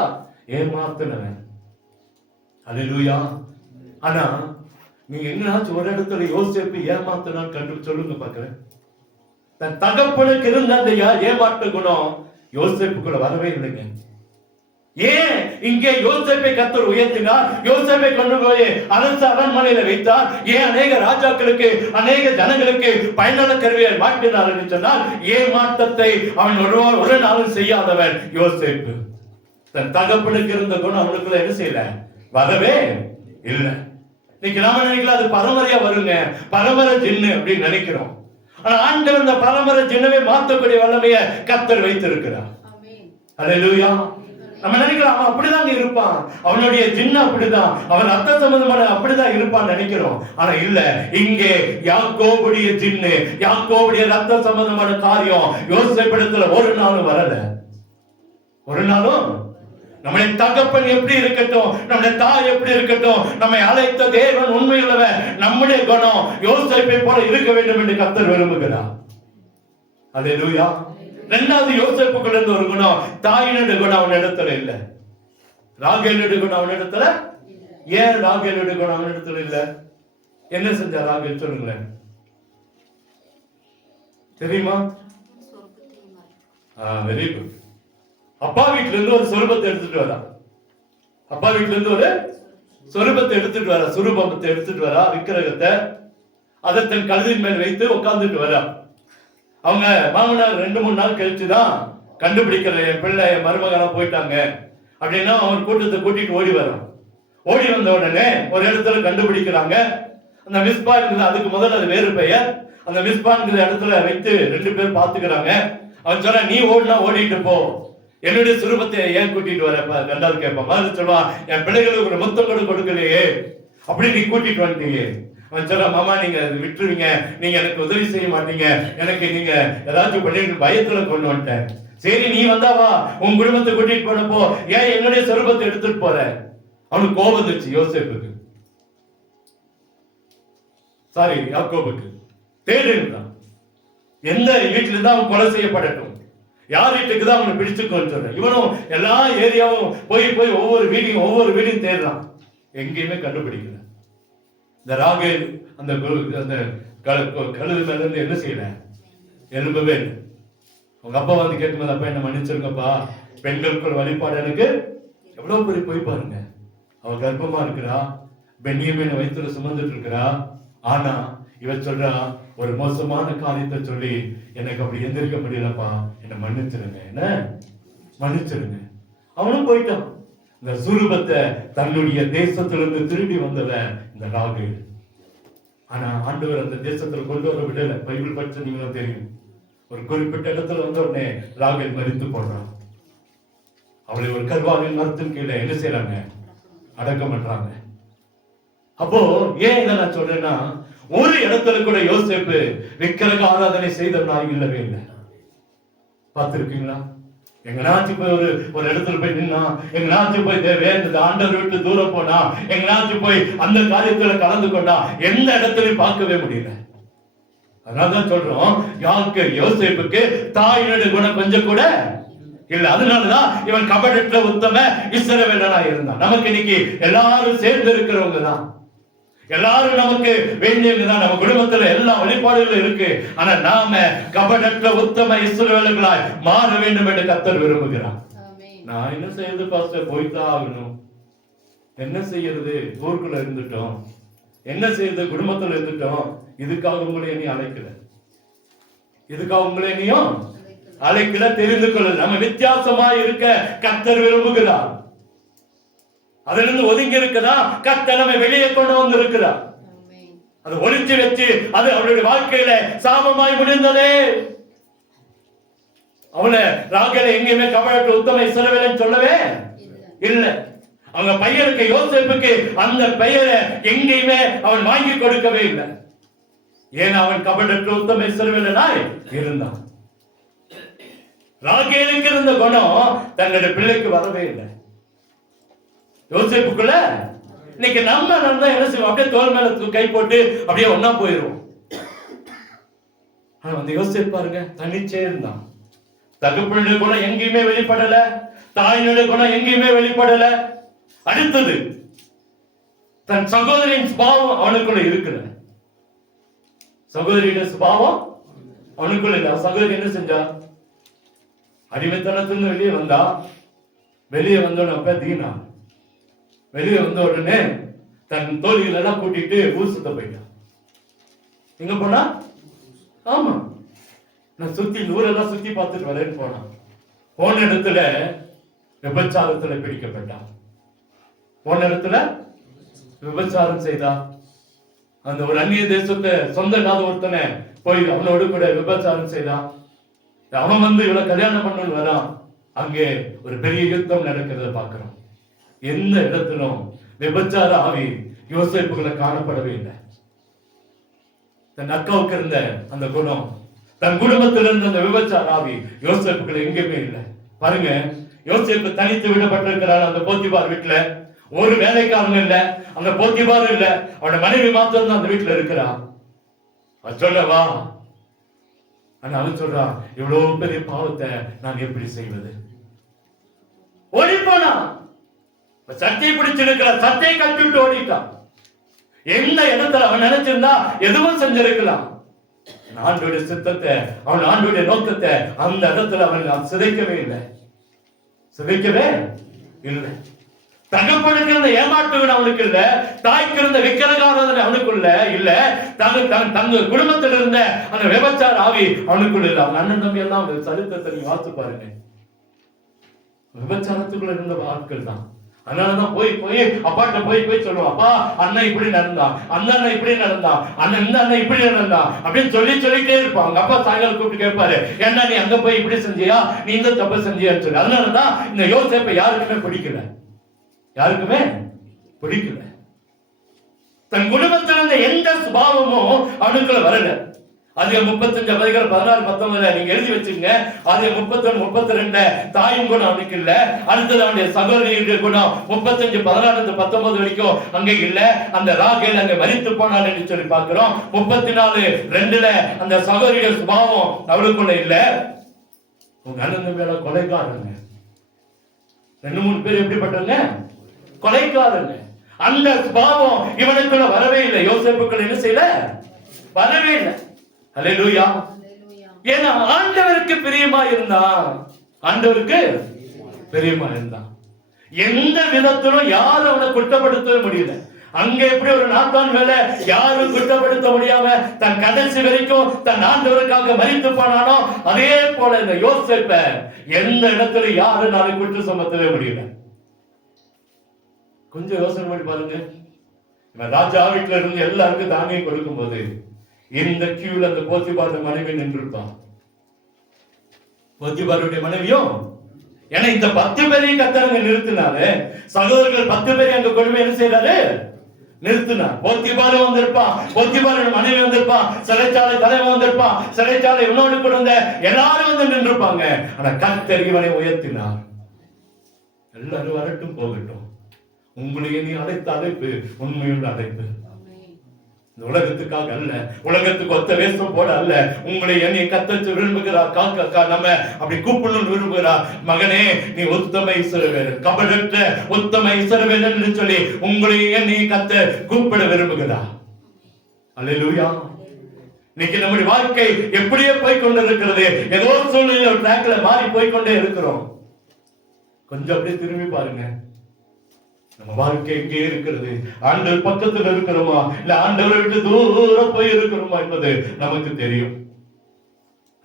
ஏமாத்துனவன். அல்லேலூயா. ஆனா நீங்க எங்கனாச்சும் ஒரு இடத்துல யோசிப்பு ஏமாத்தினான்னு கண்டு சொல்லுங்க பாக்குறேன். தன் தகப்பனுக்கு இருந்த அந்த ஏமாற்று குணம் யோசேப்புக்குள்ள வரவே இல்லைங்க. ஏன் இங்கே யோசேப்பை கர்த்தர் உயர்த்தினார்? யோசேப்பை கொண்டு போய் அரசு அரண்மனையில வைத்தார். ஏன் அநேக ராஜாக்களுக்கு, அநேக ஜனங்களுக்கு பயனுள்ள கருவியை மாற்றினார் என்று சொன்னால், ஏமாற்றத்தை அவன் ஒரு நாளும் செய்யாதவன் யோசேப்பு. தன் தகப்பனுக்கு இருந்த குணம் அவனுக்குள்ள என்ன செய்யல, வரவே இல்லை. இன்னைக்கு நாம நினைக்கலாம் அது பரம்பரையா வருங்க, பரம்பரை ஜின்னு அப்படின்னு நினைக்கிறோம். ஆனா ஆண்டவர் இந்த பரம்பரை ஜின்னவை மாற்றக்கூடிய வல்லமையை கர்த்தர் வைத்திருக்கிறார். அல்லேலூயா. நம்ம நினைக்கிறோம் அவன் அப்படிதான் இருப்பான், அவனுடைய ஜின்னு அப்படிதான், அவன் ரத்த சம்பந்தமான அப்படிதான் இருப்பான் நினைக்கிறோம். ஆனா இல்ல, இங்கே யாக்கோபுடைய ஜின்னு, யாக்கோபுடைய ரத்த சம்பந்தமான காரியம் யோசேப்பிடத்துல ஒரு நாளும் வரல. ஒரு நாளும் நம்முடைய தகப்பன் எப்படி இருக்கட்டும், நம்முடைய தாய் எப்படி இருக்கட்டும், நம்மை அழைத்த தேவன் உண்மையுள்ளவன், நம்முடைய குணம் யோசேப்பை போல இருக்க வேண்டும் என்று கர்த்தர் விரும்புகிறார். அல்லேலூயா. இரண்டாவது யோசேப்புக்குள்ள இருந்த ஒரு குணம், தாயினுடைய குணம் அவன் இடத்துல இல்ல. ராகேலுடைய குணம் அவன் இடத்துல. ஏன் ராகேலுடைய குணம் அவன் இடத்துல இல்ல? என்ன செஞ்சா ராகேல் சொல்லுங்களேன், தெரியுமா? Very good. அப்பா வீட்டுல இருந்து ஒரு சொரூபத்தை எடுத்துட்டு வரா. அப்பா வீட்டுல இருந்து ஒரு சொரூபத்தை எடுத்துட்டு வரா, சுரூபத்தை எடுத்துட்டு வரா, விக்கிரகத்தை. அதை தன் கழுதின் மேல் வைத்து உட்கார்ந்துட்டு வரா. அவங்க மாமனார் 2-3 நாள் கழிச்சுதான் கண்டுபிடிக்கிற, என் பிள்ளை என் மருமகனா போயிட்டாங்க அப்படின்னா அவன் கூட்டத்தை கூட்டிட்டு ஓடி வரான். ஓடி வந்த உடனே ஒரு இடத்துல கண்டுபிடிக்கிறாங்க. அந்த மிஸ்பா இருக்குது, அதுக்கு முதல்ல அது வேறு பெயர். அந்த மிஸ்பான்கிற இடத்துல வைத்து 2 பேர் பாத்துக்கிறாங்க. அவன் சொன்னா, நீ ஓடினா ஓடிட்டு போ, என்னுடைய சுரூபத்தை ஏன் கூட்டிட்டு வர ரெண்டாவது கேட்பான். மாதிரி சொல்லுவான், என் பிள்ளைகளுக்கு ஒரு முத்தம் கூட கொடுக்கலையே, அப்படி நீ கூட்டிட்டு வந்துட்டீங்க. அவன் சொல்ல, மாமா நீங்க விட்டுருவீங்க, நீங்க எனக்கு உதவி செய்ய மாட்டீங்க, எனக்கு நீங்க ஏதாச்சும் பண்ணிட்டு பயத்துல கொண்டு வந்துட்டேன். சரி நீ வந்தாவா, உன் குடும்பத்தை கூட்டிட்டு போனப்போ ஏன் என்னுடைய சொரூபத்தை எடுத்துட்டு போற? அவனுக்கு கோபம் வந்துச்சு யோசேப்புக்கு, சாரி யாக்கோபுக்கு. தேடுதான் எந்த வீட்டுல இருந்தா அவன் கொலை செய்யப்படட்டும், யார் வீட்டுக்கு தான் அவனை பிடிச்சுக்கோன்னு சொல்றேன். இவனும் எல்லா ஏரியாவும் போய் போய் ஒவ்வொரு வீடையும் தேடுறான், எங்கேயுமே கண்டுபிடிக்கல. இந்த ராகேல் அந்த கழுது மேல இருந்து என்ன செய்யல, எழும்பவே இல்லை. உங்க அப்பா வந்து கேட்கும்போது, அப்பா என்ன மன்னிச்சிருங்கப்பா, பெண்களுக்குள் வழிபாடு எனக்கு எவ்வளவு பெரிய போய் பாருங்க. அவ கர்ப்பமா இருக்கிறா, பென்யமீனை வயித்துல சுமந்துட்டு இருக்கிறா. ஆனா இவன் சொல்றா, ஒரு மோசமான காரியத்தை சொல்லி எனக்கு அப்படி எந்திரிக்க முடியலப்பா, என்ன மன்னிச்சிருங்க, என்ன மன்னிச்சிருங்க. அவனும் போயிட்டான். இந்த சுரூபத்தை தன்னுடைய தேசத்திலிருந்து திருடி வந்தவன் இந்த ராகேல். ஆனா ஆண்டவர் அந்த தேசத்துல கொண்டு வர விடல. பைபிள் படிச்ச நீங்களும் தெரியும். ஒரு குறிப்பிட்ட இடத்துல வந்த உடனே ராகேல் மரித்து போடுறான். அவளை ஒரு கர்வாலின் மரத்தின் கீழே என்ன செய்யறாங்க, அடக்கம் பண்றாங்க. அப்போ ஏன் இதை நான் சொல்றேன்னா, ஒரு இடத்துல கூட யோசேப்பு விக்கிரக ஆராதனை செய்த நாள் இல்லவே இல்லை. பார்த்திருக்கீங்களா? எங்கனாச்சும் போய் ஒரு இடத்துல போய் நின்னா, எங்கனாச்சும் போய் வேறு ஆண்டவர் விட்டு தூரம் போனா, எங்கனாச்சும் போய் அந்த காரியத்துல கலந்து கொண்டா, எந்த இடத்துலயும் பார்க்கவே முடியல. அதனாலதான் சொல்றோம், யாருக்கு யோசேப்புக்கு தாயினுடைய குணம் கொஞ்சம் கூட இல்ல. அதனாலதான் இவன் கபடற்ற உத்தம இஸ்ரவேலனா இருந்தான். நமக்கு இன்னைக்கு எல்லாரும் சேர்ந்து இருக்கிறவங்க தான், எல்லாரும் நமக்கு வேண்டியவங்க தான். நம்ம குடும்பத்துல எல்லா வழிபாடுகளும் இருக்கு. ஆனா நாம கபடற்ற உத்தம இஸ்ரவேலர்களாய் மாற வேண்டும் என்று கர்த்தர் விரும்புகிறார். நான் என்ன செய்யறது பாஸ்டர், போய்தான் ஆகணும். என்ன செய்யறது, ஊருக்குள்ள இருந்துட்டோம், என்ன செய்யறது, குடும்பத்துல இருந்துட்டோம். இதுக்காக உங்களை நீ அழைக்கல, இதுக்காக உங்களை நீயும் அழைக்கல. தெரிந்து கொள்ள நம்ம வித்தியாசமா இருக்க கர்த்தர் விரும்புகிறார். அதிலிருந்து ஒதுங்கி இருக்கதா கர்த்தர் நம்ம வெளியே கொண்டு வந்து இருக்கிறார். அது ஒளிச்சு வச்சு அது அவருடைய வாழ்க்கையில சாபமாய் முடிந்ததே. அவனை ராகேலை எங்கேயுமே கபடற்ற உத்தம இஸ்ரவேலன் சொல்லவே இல்லை. அவங்க பையனுக்கு யோசேப்புக்கு அந்த பெயரை எங்கேயுமே அவன் வாங்கி கொடுக்கவே இல்லை. ஏன்னா அவன் கபடற்ற உத்தம இஸ்ரவேலனாய் இருந்தான். ராகேலுக்கு இருந்த குணம் தங்களுடைய பிள்ளைக்கு வரவே இல்லை. யோசேப்புக்குள்ள இன்னைக்கு நம்ம என்ன செய்வோம், அப்படியே தோல் மேல கை போட்டு அப்படியே ஒன்னா போயிடும். ஆனா வந்து யோசேப்பு பாருங்க, தனிச்சே இருந்தான். தகப்பனுடைய குணம் எங்கேயுமே வெளிப்படல, தாயினுடைய குணம் எங்கேயுமே வெளிப்படல. அடுத்தது தன் சகோதரியின் சுபாவம் அவனுக்குள்ள இருக்குல்ல, சகோதரியுடைய சுபாவம் அவனுக்குள்ள இல்ல. சகோதரி என்ன செஞ்சா, அடிமைத்தனத்திலிருந்து வெளியே வந்தா. வெளியே வந்தோட தீனா வெளியே வந்த உடனே தன் தோழிகள் எல்லாம் கூட்டிட்டு ஊர் சுத்த போயிட்டான். எங்க போனா, ஆமா நான் சுத்தி ஊரெல்லாம் சுத்தி பார்த்துட்டு வரேன்னு போனான். போன இடத்துல விபச்சாரத்துல பிடிக்கப்பட்டான். போன இடத்துல விபச்சாரம் செய்தா. அந்த ஒரு அந்நிய தேசத்தை சொந்த இல்லாத ஒருத்தனை போய் அவனோடு கூட விபச்சாரம் செய்தான். அவன் வந்து இவ்வளவு கல்யாணம் பண்ணு வரான். அங்கே ஒரு பெரிய யுத்தம் நடக்கிறத பார்க்கிறோம். எந்த இடத்திலும் விபச்சார ஆவி யோசேப்புகளை காணப்படவே இல்லை. தன் அக்காவுக்கு இருந்த அந்த குணம், தன் குடும்பத்தில் இருந்த அந்த விபச்சார ஆவி யோசேப்புகளை எங்கேயுமே இல்லை. பாருங்க, யோசேப்பு தனித்து விடப்பட்டிருக்கிறார் அந்த போத்திபார் வீட்டுல. ஒரு வேலைக்காரன் இல்ல, அந்த போத்திபாரும் இல்ல, அவனோட மனைவி மாத்திரம் தான் அந்த வீட்டுல இருக்கிறான். சொல்லவா, ஆனா அவன் சொல்றான், இவ்வளவு பெரிய பாவத்தை நான் எப்படி செய்வது? ஓடிப்போனா, சட்டை பிடிச்சிருக்கிற சட்டையை கட்டிட்டு ஓடிட்டான். எந்த இடத்துல அவன் நினைச்சிருந்தா எதுவும் செஞ்சிருக்கலாம். ஆண்டோட சித்தத்தை, அவன் ஆண்டோட நோக்கத்தை அந்த இடத்துல அவன் சிதைக்கவே இல்லை, சிதைக்கவே இல்லை. தகப்பனுக்கு இருந்த ஏமாற்றுவன் அவனுக்கு இல்ல, தாய்க்கு இருந்த விக்கிரகாராதனை அவனுக்குள்ள இல்ல, தங்க குடும்பத்தில் இருந்த அந்த விபச்சார ஆவி அவனுக்குள்ள இல்ல. அவங்க அண்ணன் தம்பி எல்லாம் சரித்திரத்தை நீங்க வாத்து பாருங்க, விபச்சாரத்துக்குள்ள இருந்த ஆட்கள் தான். அதனாலதான் போய் அப்பாட்ட போய் சொல்லுவான், அப்பா அண்ணன் இப்படி நடந்தான், அந்த அண்ணன் இப்படி நடந்தான், அண்ணன் இந்த அண்ணன் இப்படி நடந்தான் அப்படின்னு சொல்லிட்டே இருப்பான். அவங்க அப்பா சாயங்காலம் கூப்பிட்டு கேட்பாரு, என்ன நீ அங்க போய் இப்படி செஞ்சியா, நீ இந்த தப்பு செஞ்சியான்னு சொல்லி. அதனாலதான் இந்த யோசேப்பை யாருக்குமே பிடிக்கல, யாருக்குமே பிடிக்கல. தன் குடும்பத்தில் இருந்த எந்த சுபாவமும் அவனுக்குள்ள வரல. அது 35 அதிகாரம் 16 19 நீங்க எழுதி வச்சுங்க. அது 31 32 தாயும் குணம் அவனுக்கு இல்ல. அடுத்தது அவனுடைய சகோதரியுடைய குணம் 35 16 19 வரைக்கும் அங்க இல்ல. அந்த ராகேல் அங்க மரித்து போனாள் என்று சொல்லி பார்க்கிறோம். 34 2 அந்த சகோதரியுடைய சுபாவம் அவளுக்குள்ள இல்ல. உங்க அண்ணன் மேல கொலைக்காரங்க 2-3 பேர் எப்படிப்பட்டவங்க, கொலைக்காரங்க. அந்த சுபாவம் இவனுக்குள்ள வரவே இல்லை. யோசேப்புக்குள்ள என்ன செய்யல, வரவே இல்லை. அல்லேலூயா. ஏன்னா ஆண்டவருக்கு பிரியமா இருந்தான். ஆண்டவருக்கு பிரியமா இருந்தான். எந்த விதத்திலும் யாரும் அவனை குற்றப்படுத்தவே முடியல. அங்க எப்படி ஒரு நாத்தான் வேலை யாரும் குற்றப்படுத்த முடியாம தன் கடைசி வரைக்கும் தன் ஆண்டவருக்காக மரித்து போனானோ, அதே போல இந்த யோசேப்பை எந்த இடத்துல யாரும் நாளை குற்றம் சுமத்தவே முடியல. கொஞ்சம் யோசனை பண்ணி பாருங்க. ராஜா வீட்டுல இருந்து எல்லாருக்கும் தானியம் கொடுக்கும் போது இந்த கியூல அந்த போத்திபாருடைய மனைவி நின்று இருப்பான். போத்திபாருடைய மனைவியும், ஏன்னா இந்த 10 பேரையும் கத்தரங்க நிறுத்தினாரு. சகோதரர்கள் 10 பேரையும் அங்க கொண்டு போய் என்ன செய்யறாரு? நிறுத்தினார். போத்திபாரும் வந்திருப்பான், போத்திபாரோட மனைவி வந்திருப்பான், சிறைச்சாலை தலைவன் வந்திருப்பான், சிறைச்சாலை இவனோடு கூட எல்லாரும் வந்து நின்றுப்பாங்க. ஆனா கர்த்தர் இவனை உயர்த்தினார். எல்லாரும் வரட்டும் போகட்டும், உங்களையே நீ அழைத்த அழைப்பு உண்மையுள்ள அழைப்பு. இந்த உலகத்துக்காக அல்ல, உலகத்துக்கு ஒத்த வேஷம் போட அல்ல. உங்களை என்னை கத்தச்சு விரும்புகிறார். காக்கா நம்ம அப்படி கூப்பிடணும்னு விரும்புகிறார். மகனே, நீ உத்தம இஸ்ரவேலன், கபடற்ற உத்தம இஸ்ரவேலன் என்று சொல்லி உங்களை என்னை கத்த கூப்பிட விரும்புகிறார். அல்லேலூயா. இன்னைக்கு நம்முடைய வாழ்க்கை எப்படியே போய்கொண்டிருக்கிறது. ஏதோ சூழ்நிலை ஒரு ட்ராக்ல மாறி போய்கொண்டே இருக்கிறோம். கொஞ்சம் அப்படியே திரும்பி பாருங்க. நம்ம வாழ்க்கை எங்கே இருக்கிறது? ஆண்டவர் பக்கத்தில் இருக்கிறோமா, இல்ல ஆண்டவரை விட்டு தூரம் போய் இருக்கிறோமா என்பது நமக்கு தெரியும்.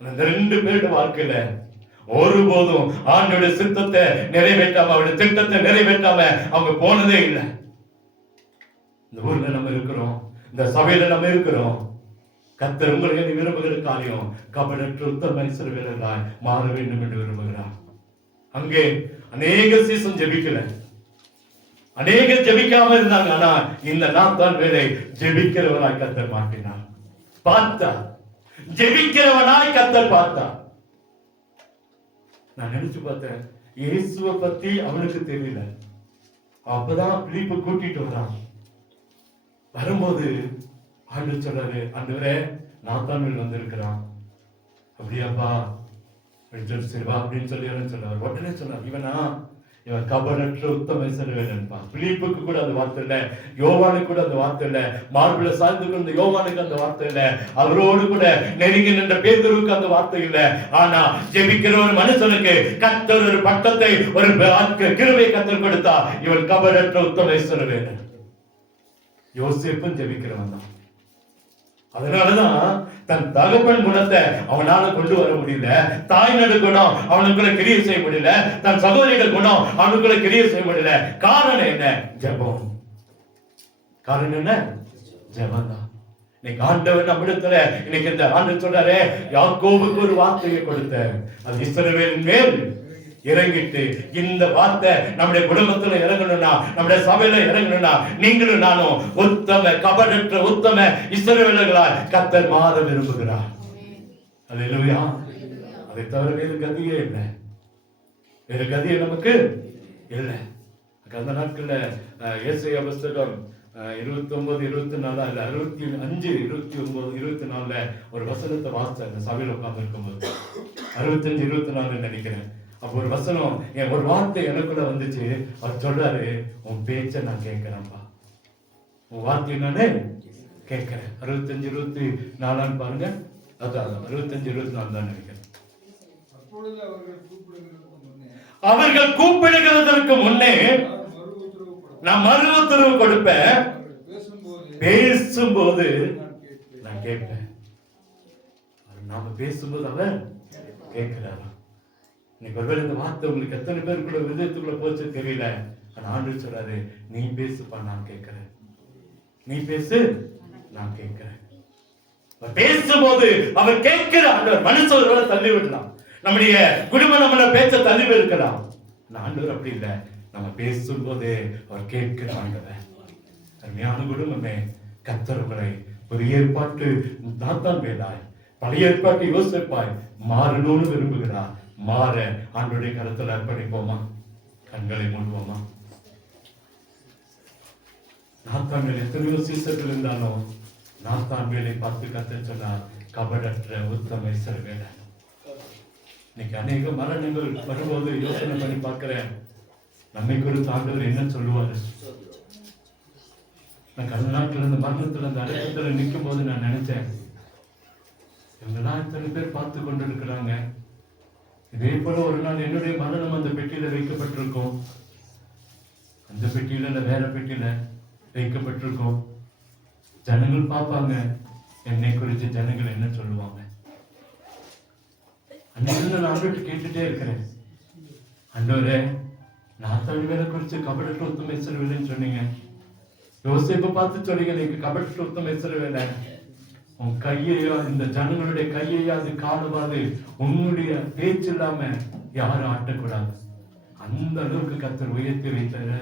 அந்த 2 பேருடைய வாழ்க்கையில ஒருபோதும் ஆண்டோட சித்தத்தை நிறைவேற்றாம, அவருடைய திட்டத்தை நிறைவேற்றாம அவங்க போனதே இல்லை. இந்த ஊர்ல நம்ம இருக்கிறோம், இந்த சபையில நம்ம இருக்கிறோம். கர்த்தர் உங்களை விரும்புகிற காரியம் கபடற்ற உத்தம இஸ்ரவேலனாய் மாற வேண்டும் என்று விரும்புகிறார். அங்கே அநேக சீசன் ஜெபிக்கல, அநேகர் ஜெபிக்காம இருந்தாங்க. ஆனா இந்த நாத்தான் வேலை ஜெபிக்கிறவனாய் கர்த்தர் மாட்டினார். பார்த்தார், ஜெபிக்கிறவனாய் கர்த்தர் பார்த்தார். நான் நினைச்சு பார்த்தேன், இயேசுவை பத்தி அவனுக்கு தெரியல. அப்பதான் பிலிப்பு கூட்டிட்டு வரான். வரும்போது ஆண்டவர் சொல்றாரு, ஆண்டவரே நாத்தான் வந்திருக்கிறான். அப்படியாப்பா அப்படின்னு சொல்லி சொன்னார். உடனே சொன்னார், இவன் கபடற்ற உத்தம இஸ்ரவேலன். பிலிப்புக்கு கூட அந்த வார்த்தை இல்ல, யோவானுக்கு கூட அந்த வார்த்தை இல்ல, மார்பில சாய்ந்து கொண்ட யோவானுக்கு அந்த வார்த்தை இல்ல, அவரோடு கூட நெருங்கி நின்ற பேதுருவுக்கு அந்த வார்த்தை இல்ல. ஆனா ஜெபிக்கிற ஒரு மனுஷனுக்கு கர்த்தர் ஒரு பட்டத்தை, ஒரு கிருபை கர்த்தர் கொடுத்தா. இவன் கபடற்ற உத்தம இஸ்ரவேலன். யோசேப்பும் ஜெபிக்கிறவன் தான். அதனாலதான் தன் தகப்பன் குணத்தை அவனால கொண்டு வர முடியல, தாயினோட குணம் அவனுக்குள்ள கிரியை செய்ய முடியல, தன் சகோதரியோட குணம் அவனுக்குள்ள கிரியை செய்ய முடியல. காரணம் என்ன? ஜெபம். காரணம் என்ன? ஜெபம் தான். இன்னைக்கு ஆண்டவர் நம்மிடத்துல இன்னைக்கு இந்த ஆண்டு சொல்றாரு, யாக்கோபுக்கு ஒரு வார்த்தையை கொடுத்த, அது இஸ்ரவேலின் மேல் இறங்கிட்டு இந்த வார்த்தை நம்முடைய குடும்பத்துல இறங்கணும்னா, நம்முடைய சபையில இறங்கணும்னா, நீங்களும் நானும் உத்தம கபடற்ற உத்தம இஸ்ரவேலர்களாய் கர்த்தர் மாற விரும்புகிறார். அல்லேலூயா. அதை தவிர வேறு கதியே இல்லை, வேறு கதியே நமக்கு இல்லை. அந்த நாட்கள்ல ஏசாயா புத்தகம் 29, 24 அல்ல 65, 29, 24 ஒரு வசனத்தை வாசித்த அந்த சபையில உட்கார்ந்து இருக்கும்போது 65, 24 நினைக்கிறேன். அப்போ ஒரு வசனம், ஒரு வார்த்தை எனக்குள்ள வந்துச்சு. அவர் சொல்றாரு, உன் பேச்ச நான் கேட்கிறேன்ப்பா, உன் வார்த்தை நானே கேட்கிறேன். 65, 24 பாருங்க. அதான் 65, 24 தான் நினைக்கிறேன். அவர்கள் கூப்பிடுகிறதற்கு முன்னே நான் மறு உத்தரவு கொடுப்பேன், பேசும்போது நான் கேட்பேன். நாம பேசும்போது அவர் கேட்கிறாரா? இன்னைக்கு ஒருவேளை இந்த வார்த்தை உங்களுக்கு எத்தனை பேருக்குள்ள விதத்துக்குள்ள போச்சு தெரியல. ஆனா ஆண்டவர் சொல்றாரு, நீ பேசுப்பா, நான் கேட்கிறேன். நீ பேசு, நான் கேட்கிறேன். பேசும்போது அவர் கேட்கிற ஆண்டவர். மனுஷரோட தள்ளி விடலாம், நம்முடைய குடும்பம் நம்மள பேச்ச தள்ளி இருக்கலாம். ஆண்டவர் அப்படி இல்லை, நம்ம பேசும்போது அவர் கேட்கிற ஆண்டவர். அருமையான குடும்பமே, கர்த்தர் உங்களை புதிய ஏற்பாட்டு நாத்தான் வேலாய், பழைய ஏற்பாட்டு யோசிப்பாய் மாறணும்னு விரும்புகிறார். மாற ஆண்டவருடைய கருத்தில் அர்ப்பணிப்போமா? கண்களை மூடுவோமா? நாத்தான் வேலை எத்தனையோ சீசர்கள் இருந்தாலும் நாத்தான் வேலை பார்த்து கர்த்தர் சொன்னார், கபடற்ற உத்தம இஸ்ரவேலன். இன்னைக்கு அநேக மரணங்கள் வரும்போது யோசனை பண்ணி பார்க்கிறேன், நம்மை குறித்து ஆண்டவர் என்ன சொல்லுவாரு? நான் கடந்த நாட்கள் அந்த மரணத்துல அந்த அடக்கத்துல நிற்கும் போது நான் நினைச்சேன், இவங்கெல்லாம் இத்தனை பேர் பார்த்து கொண்டு இருக்கிறாங்க. இதே போல ஒரு நாள் என்னுடைய மரணம் அந்த பெட்டியில வைக்கப்பட்டிருக்கும். அந்த பெட்டியில இல்ல வேற பெட்டியில வைக்கப்பட்டிருக்கும். ஜனங்கள் பார்ப்பாங்க, என்னை குறித்து ஜனங்கள் என்ன சொல்லுவாங்க. அன்னைக்கு நான் ஆண்டவர்கிட்ட கேட்டுட்டே இருக்கிறேன், ஆண்டவரே நாத்தான் வேலை குறித்து கபடற்ற உத்தம இஸ்ரவேலன்னு சொன்னீங்க. யோசேப்பை பார்த்து சொன்னீங்க நீங்க கபடற்ற உத்தம இஸ்ரவேல. உன் கையையா இந்த ஜனங்களுடைய கையையா அது காணுவாது, உன்னுடைய பேச்சு இல்லாம யாரும் ஆட்டக்கூடாது. அந்த அளவுக்கு கர்த்தர் உயர்த்தி வைத்தாரு.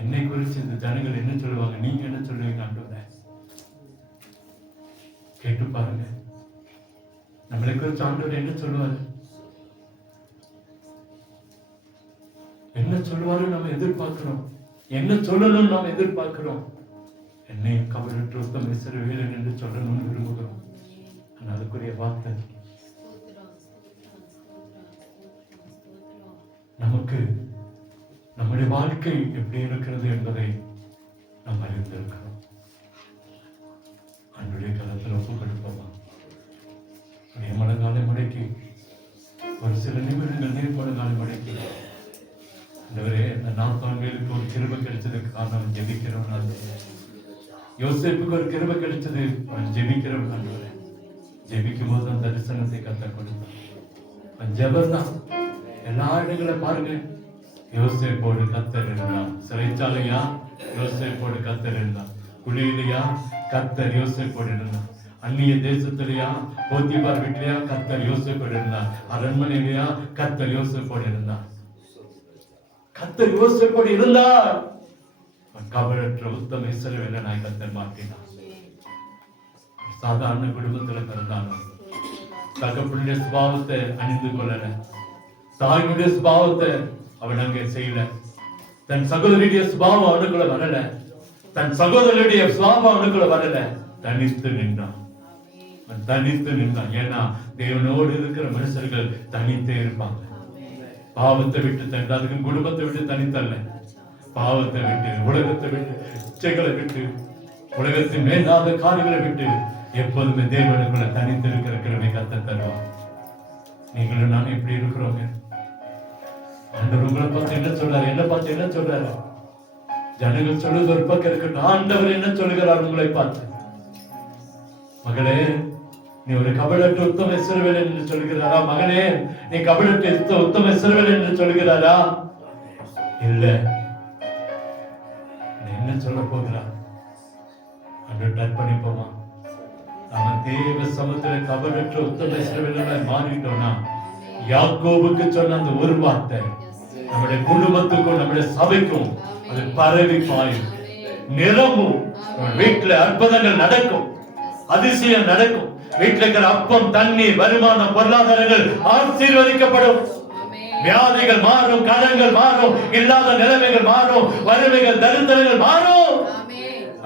என்னை குறித்து இந்த ஜனங்கள் என்ன சொல்லுவாங்க, நீங்க என்ன சொல்லுவீங்க ஆண்டவரே? கேட்டு பாருங்க. நம்மளை குறித்து ஆண்டவர் என்ன சொல்லுவாரு, என்ன சொல்லுவாரு நம்ம எதிர்பார்க்கிறோம், என்ன சொல்லணும் நாம் எதிர்பார்க்கிறோம். என்னை கபடற்ற உத்தம இஸ்ரவேலன் என்று சொல்லணும்னு விரும்புகிறோம். ஆனால் அதுக்குரிய வார்த்தை நமக்கு நம்முடைய வாழ்க்கை எப்படி இருக்கிறது என்பதை நாம் அறிந்திருக்கிறோம். அன்றைய காலத்தில் ஒப்பு கொடுப்போமா? முழங்காலை முடக்கி ஒரு சில நிமிடங்கள் நீர் முழங்காலை முடக்கி, ஆண்டவரே இந்த நாத்தான்களுக்கு ஒரு கிருபை கிடைச்சதுக்கு காரணம் ஜெபிக்கிறவன். யோசேப்புக்கு ஒரு கிருபை கிடைச்சது, அவன் ஜெபிக்கிறவன். ஆண்டவரே ஜெபிக்கும் போது அந்த தரிசனத்தை கர்த்தர் கொடுத்தான். ஜெபம் தான். எல்லா இடங்களை பாருங்க, யோசேப்போடு கர்த்தர் இருந்தான். சிறைச்சாலையா யோசேப்போடு கர்த்தர் இருந்தான். குழியிலையா கர்த்தர் யோசேப்போடு இருந்தான். அந்நிய தேசத்திலையா போத்திபார் வீட்டிலையா கர்த்தர் யோசேப்போடு இருந்தான். அரண்மனையிலையா கர்த்தர் யோசேப்போடு இருந்தான். கர்த்தர் யோசேப்போடு இருந்தார். கபடற்ற உத்தம இஸ்ரவேலனாய் கர்த்தர் மாற்றினார். சாதாரண குடும்பத்துல பிறந்தாலும் தகப்பனுடைய சுபாவத்தை அணிந்து கொள்ளல, தாயினுடைய சுபாவத்தை அவன் அங்கே செய்யல, தன் சகோதரியுடைய சுபாவம் அவனுக்குள்ள வரல, தன் சகோதரனுடைய சுபாவம் அவனுக்குள்ள வரல. தனித்து நின்றான். தனித்து நின்றான். ஏன்னா தேவனோடு இருக்கிற மனுஷர்கள் தனித்தே இருப்பாங்க. பாவத்தை விட்டு தனி, அதுக்கு குடும்பத்தை விட்டு தனித்தல்ல, பாவத்தை விட்டு, உலகத்தை விட்டு, இச்சைகளை விட்டு, உலகத்தின் மேலாத காரியங்களை விட்டு எப்போதுமே தேவனுக்குள்ள தனித்து இருக்கிற கிருபை கர்த்தர் தருவார். நீங்களும் நான் எப்படி இருக்கிறோங்க? ஆண்டவர் உங்களை பார்த்து என்ன சொல்றாரு, என்ன பார்த்து என்ன சொல்றாரு? ஜனங்கள் சொல்லுவது ஒரு பக்கம் இருக்கட்டும், ஆண்டவர் என்ன சொல்லுகிறார் உங்களை பார்த்து? மகளே நீ ஒரு கபடற்ற உத்தம இஸ்ரவேலன் என்று சொல்கிறாரா? மகனே நீ கபடற்ற உத்தம இஸ்ரவேலன் என்று சொல்கிறாரா? இல்ல. என்ன சொல்ல போகிறார்? ஆண்டவர்கிட்ட அர்ப்பணிப்போமா? நாம தேவ சமூகத்துல கபடற்ற உத்தம இஸ்ரவேலனாய் மாறிட்டோம்னா, யாக்கோபுக்கு சொன்ன அந்த ஒரு வார்த்தை நம்முடைய குடும்பத்துக்கும் நம்முடைய சபைக்கும் அது பரவி பாயும், நிரம்பும். வீட்டுல அற்புதங்கள் நடக்கும், அதிசயம் நடக்கும். வீட்டுல இருக்கிற அப்பம், தண்ணீர், வருமானம், பொருளாதாரங்கள் ஆசீர்வதிக்கப்படும். வியாதிகள் மாறும், கடன்கள் மாறும், இல்லாத நிலைமைகள் மாறும், வறுமைகள், தரித்திரங்கள் மாறும்.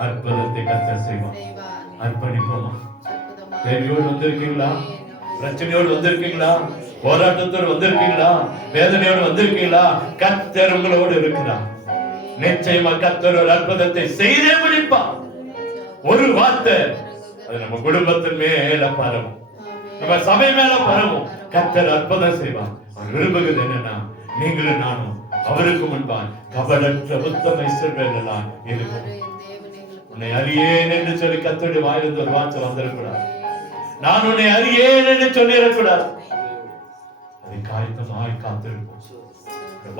அற்புதத்தை கர்த்தர் செய்வார். அர்ப்பணிப்போமா? தேவையோடு வந்திருக்கீங்களா? பிரச்சனையோடு வந்திருக்கீங்களா? போராட்டத்தோடு வந்திருக்கீங்களா? வேதனையோடு வந்திருக்கீங்களா? கர்த்தர் உங்களோடு இருக்கிறார். நிச்சயமா கர்த்தர் ஒரு அற்புதத்தை செய்தே முடிப்பார். ஒரு வார்த்தை அது நம்ம குடும்பத்தின் மேல பரவும், நம்ம சபை மேல பரவும். கர்த்தர் அற்புதம் செய்வார். அவர் விரும்புகிறது என்னன்னா, நீங்களும் நானும் அவருக்கு முன்பாக கபடற்ற உத்தம இஸ்ரவேலனாய் இருக்கணும். உன்னை அறியேன் என்று சொல்லி கர்த்தருடைய வாயிலிருந்து ஒரு வார்த்தை வந்திடக்கூடாது. நான் உன்னை அறியேன் என்று சொல்லிடக்கூடாது. அதை காய்த்தமாய் காத்திருப்போம்.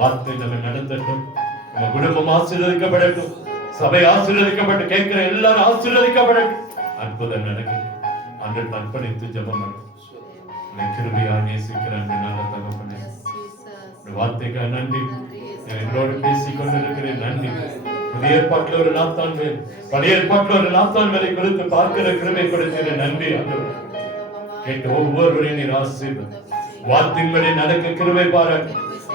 வார்த்தை நம்ம நடத்தட்டும். நம்ம குடும்பம் ஆசீர்வதிக்கப்படட்டும், சபை ஆசீர்வதிக்கப்பட்டு, கேட்கிற எல்லாரும் ஆசீர்வதிக்கப்படட்டும். அற்புதம் நடக்கும். அன்று அர்ப்பணித்து ஜெபம் பண்ணும். கிருபையா நேசிக்கிற நல்ல தகப்பனே, வார்த்தைக்காக நன்றி. எங்களோடு பேசிக் கொண்டிருக்கிறேன், நன்றி. புதிய ஏற்பாட்டில் ஒரு நாத்தான் வேல், பழைய ஏற்பாட்டில் ஒரு நாத்தான் வேலை குறித்து பார்க்கிற கிருபை கொடுத்தீங்க, நன்றி. கேட்டு ஒவ்வொருவரையும் நீர் ஆசீர்வதி. வார்த்தையின்படி நடக்க கிருபை பாராட்டு.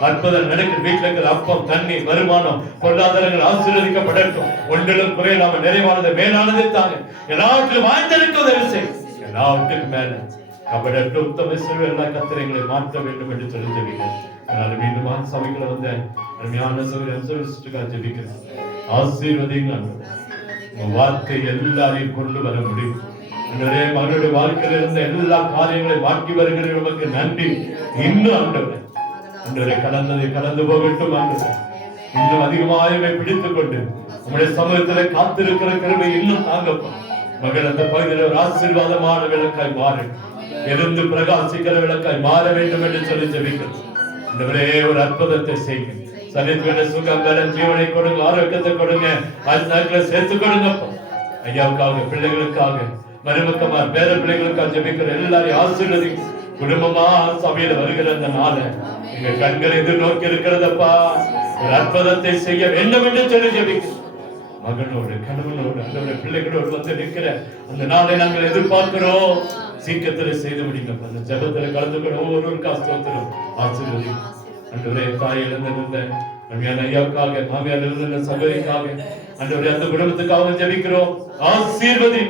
அற்புதம் நடக்கும். வீட்டில் இருக்கிற அப்பம், தண்ணீர், வருமானம், பொருளாதாரங்கள் ஆசீர்வதிக்கப்படட்டும். ஒன்றிலும் குறையில்லாம நிறைவானது, மேலானதை தாங்க. எல்லாவற்றிலும் வாய்ந்திருக்க உதவி செய். எல்லாவற்றுக்கும் மேல கபடற்ற உத்தம இஸ்ரவேலனாய் கர்த்தர் எங்களை மாற்ற வேண்டும் என்று சொல்லி ஜெபிக்கிறேன். அதனால மீண்டும் சபைக்குள்ள வந்த அருமையான சபைக்காக ஜெபிக்கிறேன். ஆசீர்வதிங்க. உங்க வார்த்தை எல்லாரையும் கொண்டு வர முடியும். ஆண்டவரே மகனுடைய வாழ்க்கையில் இருந்த எல்லா காரியங்களையும் மாற்றி வருகிற நமக்கு நன்றி. இன்னும் ஆண்டவரே கடந்து போகட்டும் ஆண்டவரே. இன்னும் அதிகமாக பிடித்துக் கொண்டு உங்களுடைய சமூகத்தில் காத்திருக்கிற கிருபை இன்னும் தாங்கப்பா. மகள் அந்த பகுதியில் ஒரு ஆசீர்வாதமான விளக்காய் மாறு, எழுந்து பிரகாசிக்கிற விளக்காய் மாற வேண்டும் என்று சொல்லி ஜெபிக்கிறோம். ஆண்டவரே ஒரு அற்புதத்தை செய்யுங்க. சரீரத்துல சுகம் பலம் ஜீவனை கொடுங்க, ஆரோக்கியத்தை கொடுங்க, ஆத்மாக்களை சேர்த்து கொடுங்கப்பா. ஐயாவுக்காக, பிள்ளைகளுக்காக, மருமக்கமார் பேர பிள்ளைகளுக்காக ஜெபிக்கிற எல்லாரையும் ஆசீர்வதி. குடும்பமா சபையில வருகிற அந்த நாள எங்க கண்கள் எதிர்நோக்கி இருக்கிறதப்பா. ஒரு அற்புதத்தை செய்ய வேண்டும் என்று சொல்லி ஜெபிக்கிறோம். மகனோடு கணவனோடு அந்த பிள்ளைகளோடு வந்து நிற்கிற அந்த நாளை நாங்கள் எதிர்பார்க்கிறோம். சீக்கிரத்தில் செய்து முடியும். அந்த ஜபத்தில் கலந்து கொள்ள ஒவ்வொருவருக்கா ஸ்தோத்திரம். ஆசீர்வதி அன்றுவரே. தாய் இழந்திருந்த அருமையான ஐயாவுக்காக, மாமியார் இழந்த சகோதரிக்காக, அன்றுவரே அந்த குடும்பத்துக்காக ஜெபிக்கிறோம். ஆசீர்வதி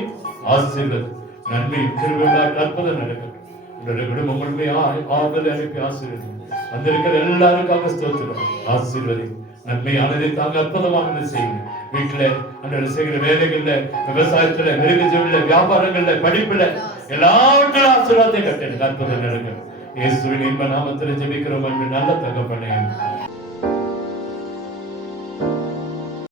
நன்மை திருவிழாக்கு அற்புதம் நடக்கும். உங்களுடைய குடும்பம் முழுமையா ஆறுதல் அனுப்பி ஆசீர்வதி. அந்த இருக்கிற எல்லாருக்காக ஸ்தோத்திரம். ஆசீர்வதி நன்மையானதை தாங்க அற்புதமாக செய்யுங்க. வீட்டுல அன்றைய செய்கிற வேலைகள்ல, விவசாயத்துல, மிருகஜீவில, வியாபாரங்கள்ல, படிப்புல எல்லாவற்றிலும் ஆசீர்வாதத்தை கட்டணும். அற்புதம் நடக்கும். இயேசுவின் இன்ப நாமத்தில் ஜெபிக்கிறோம். நல்ல தகப்பனே.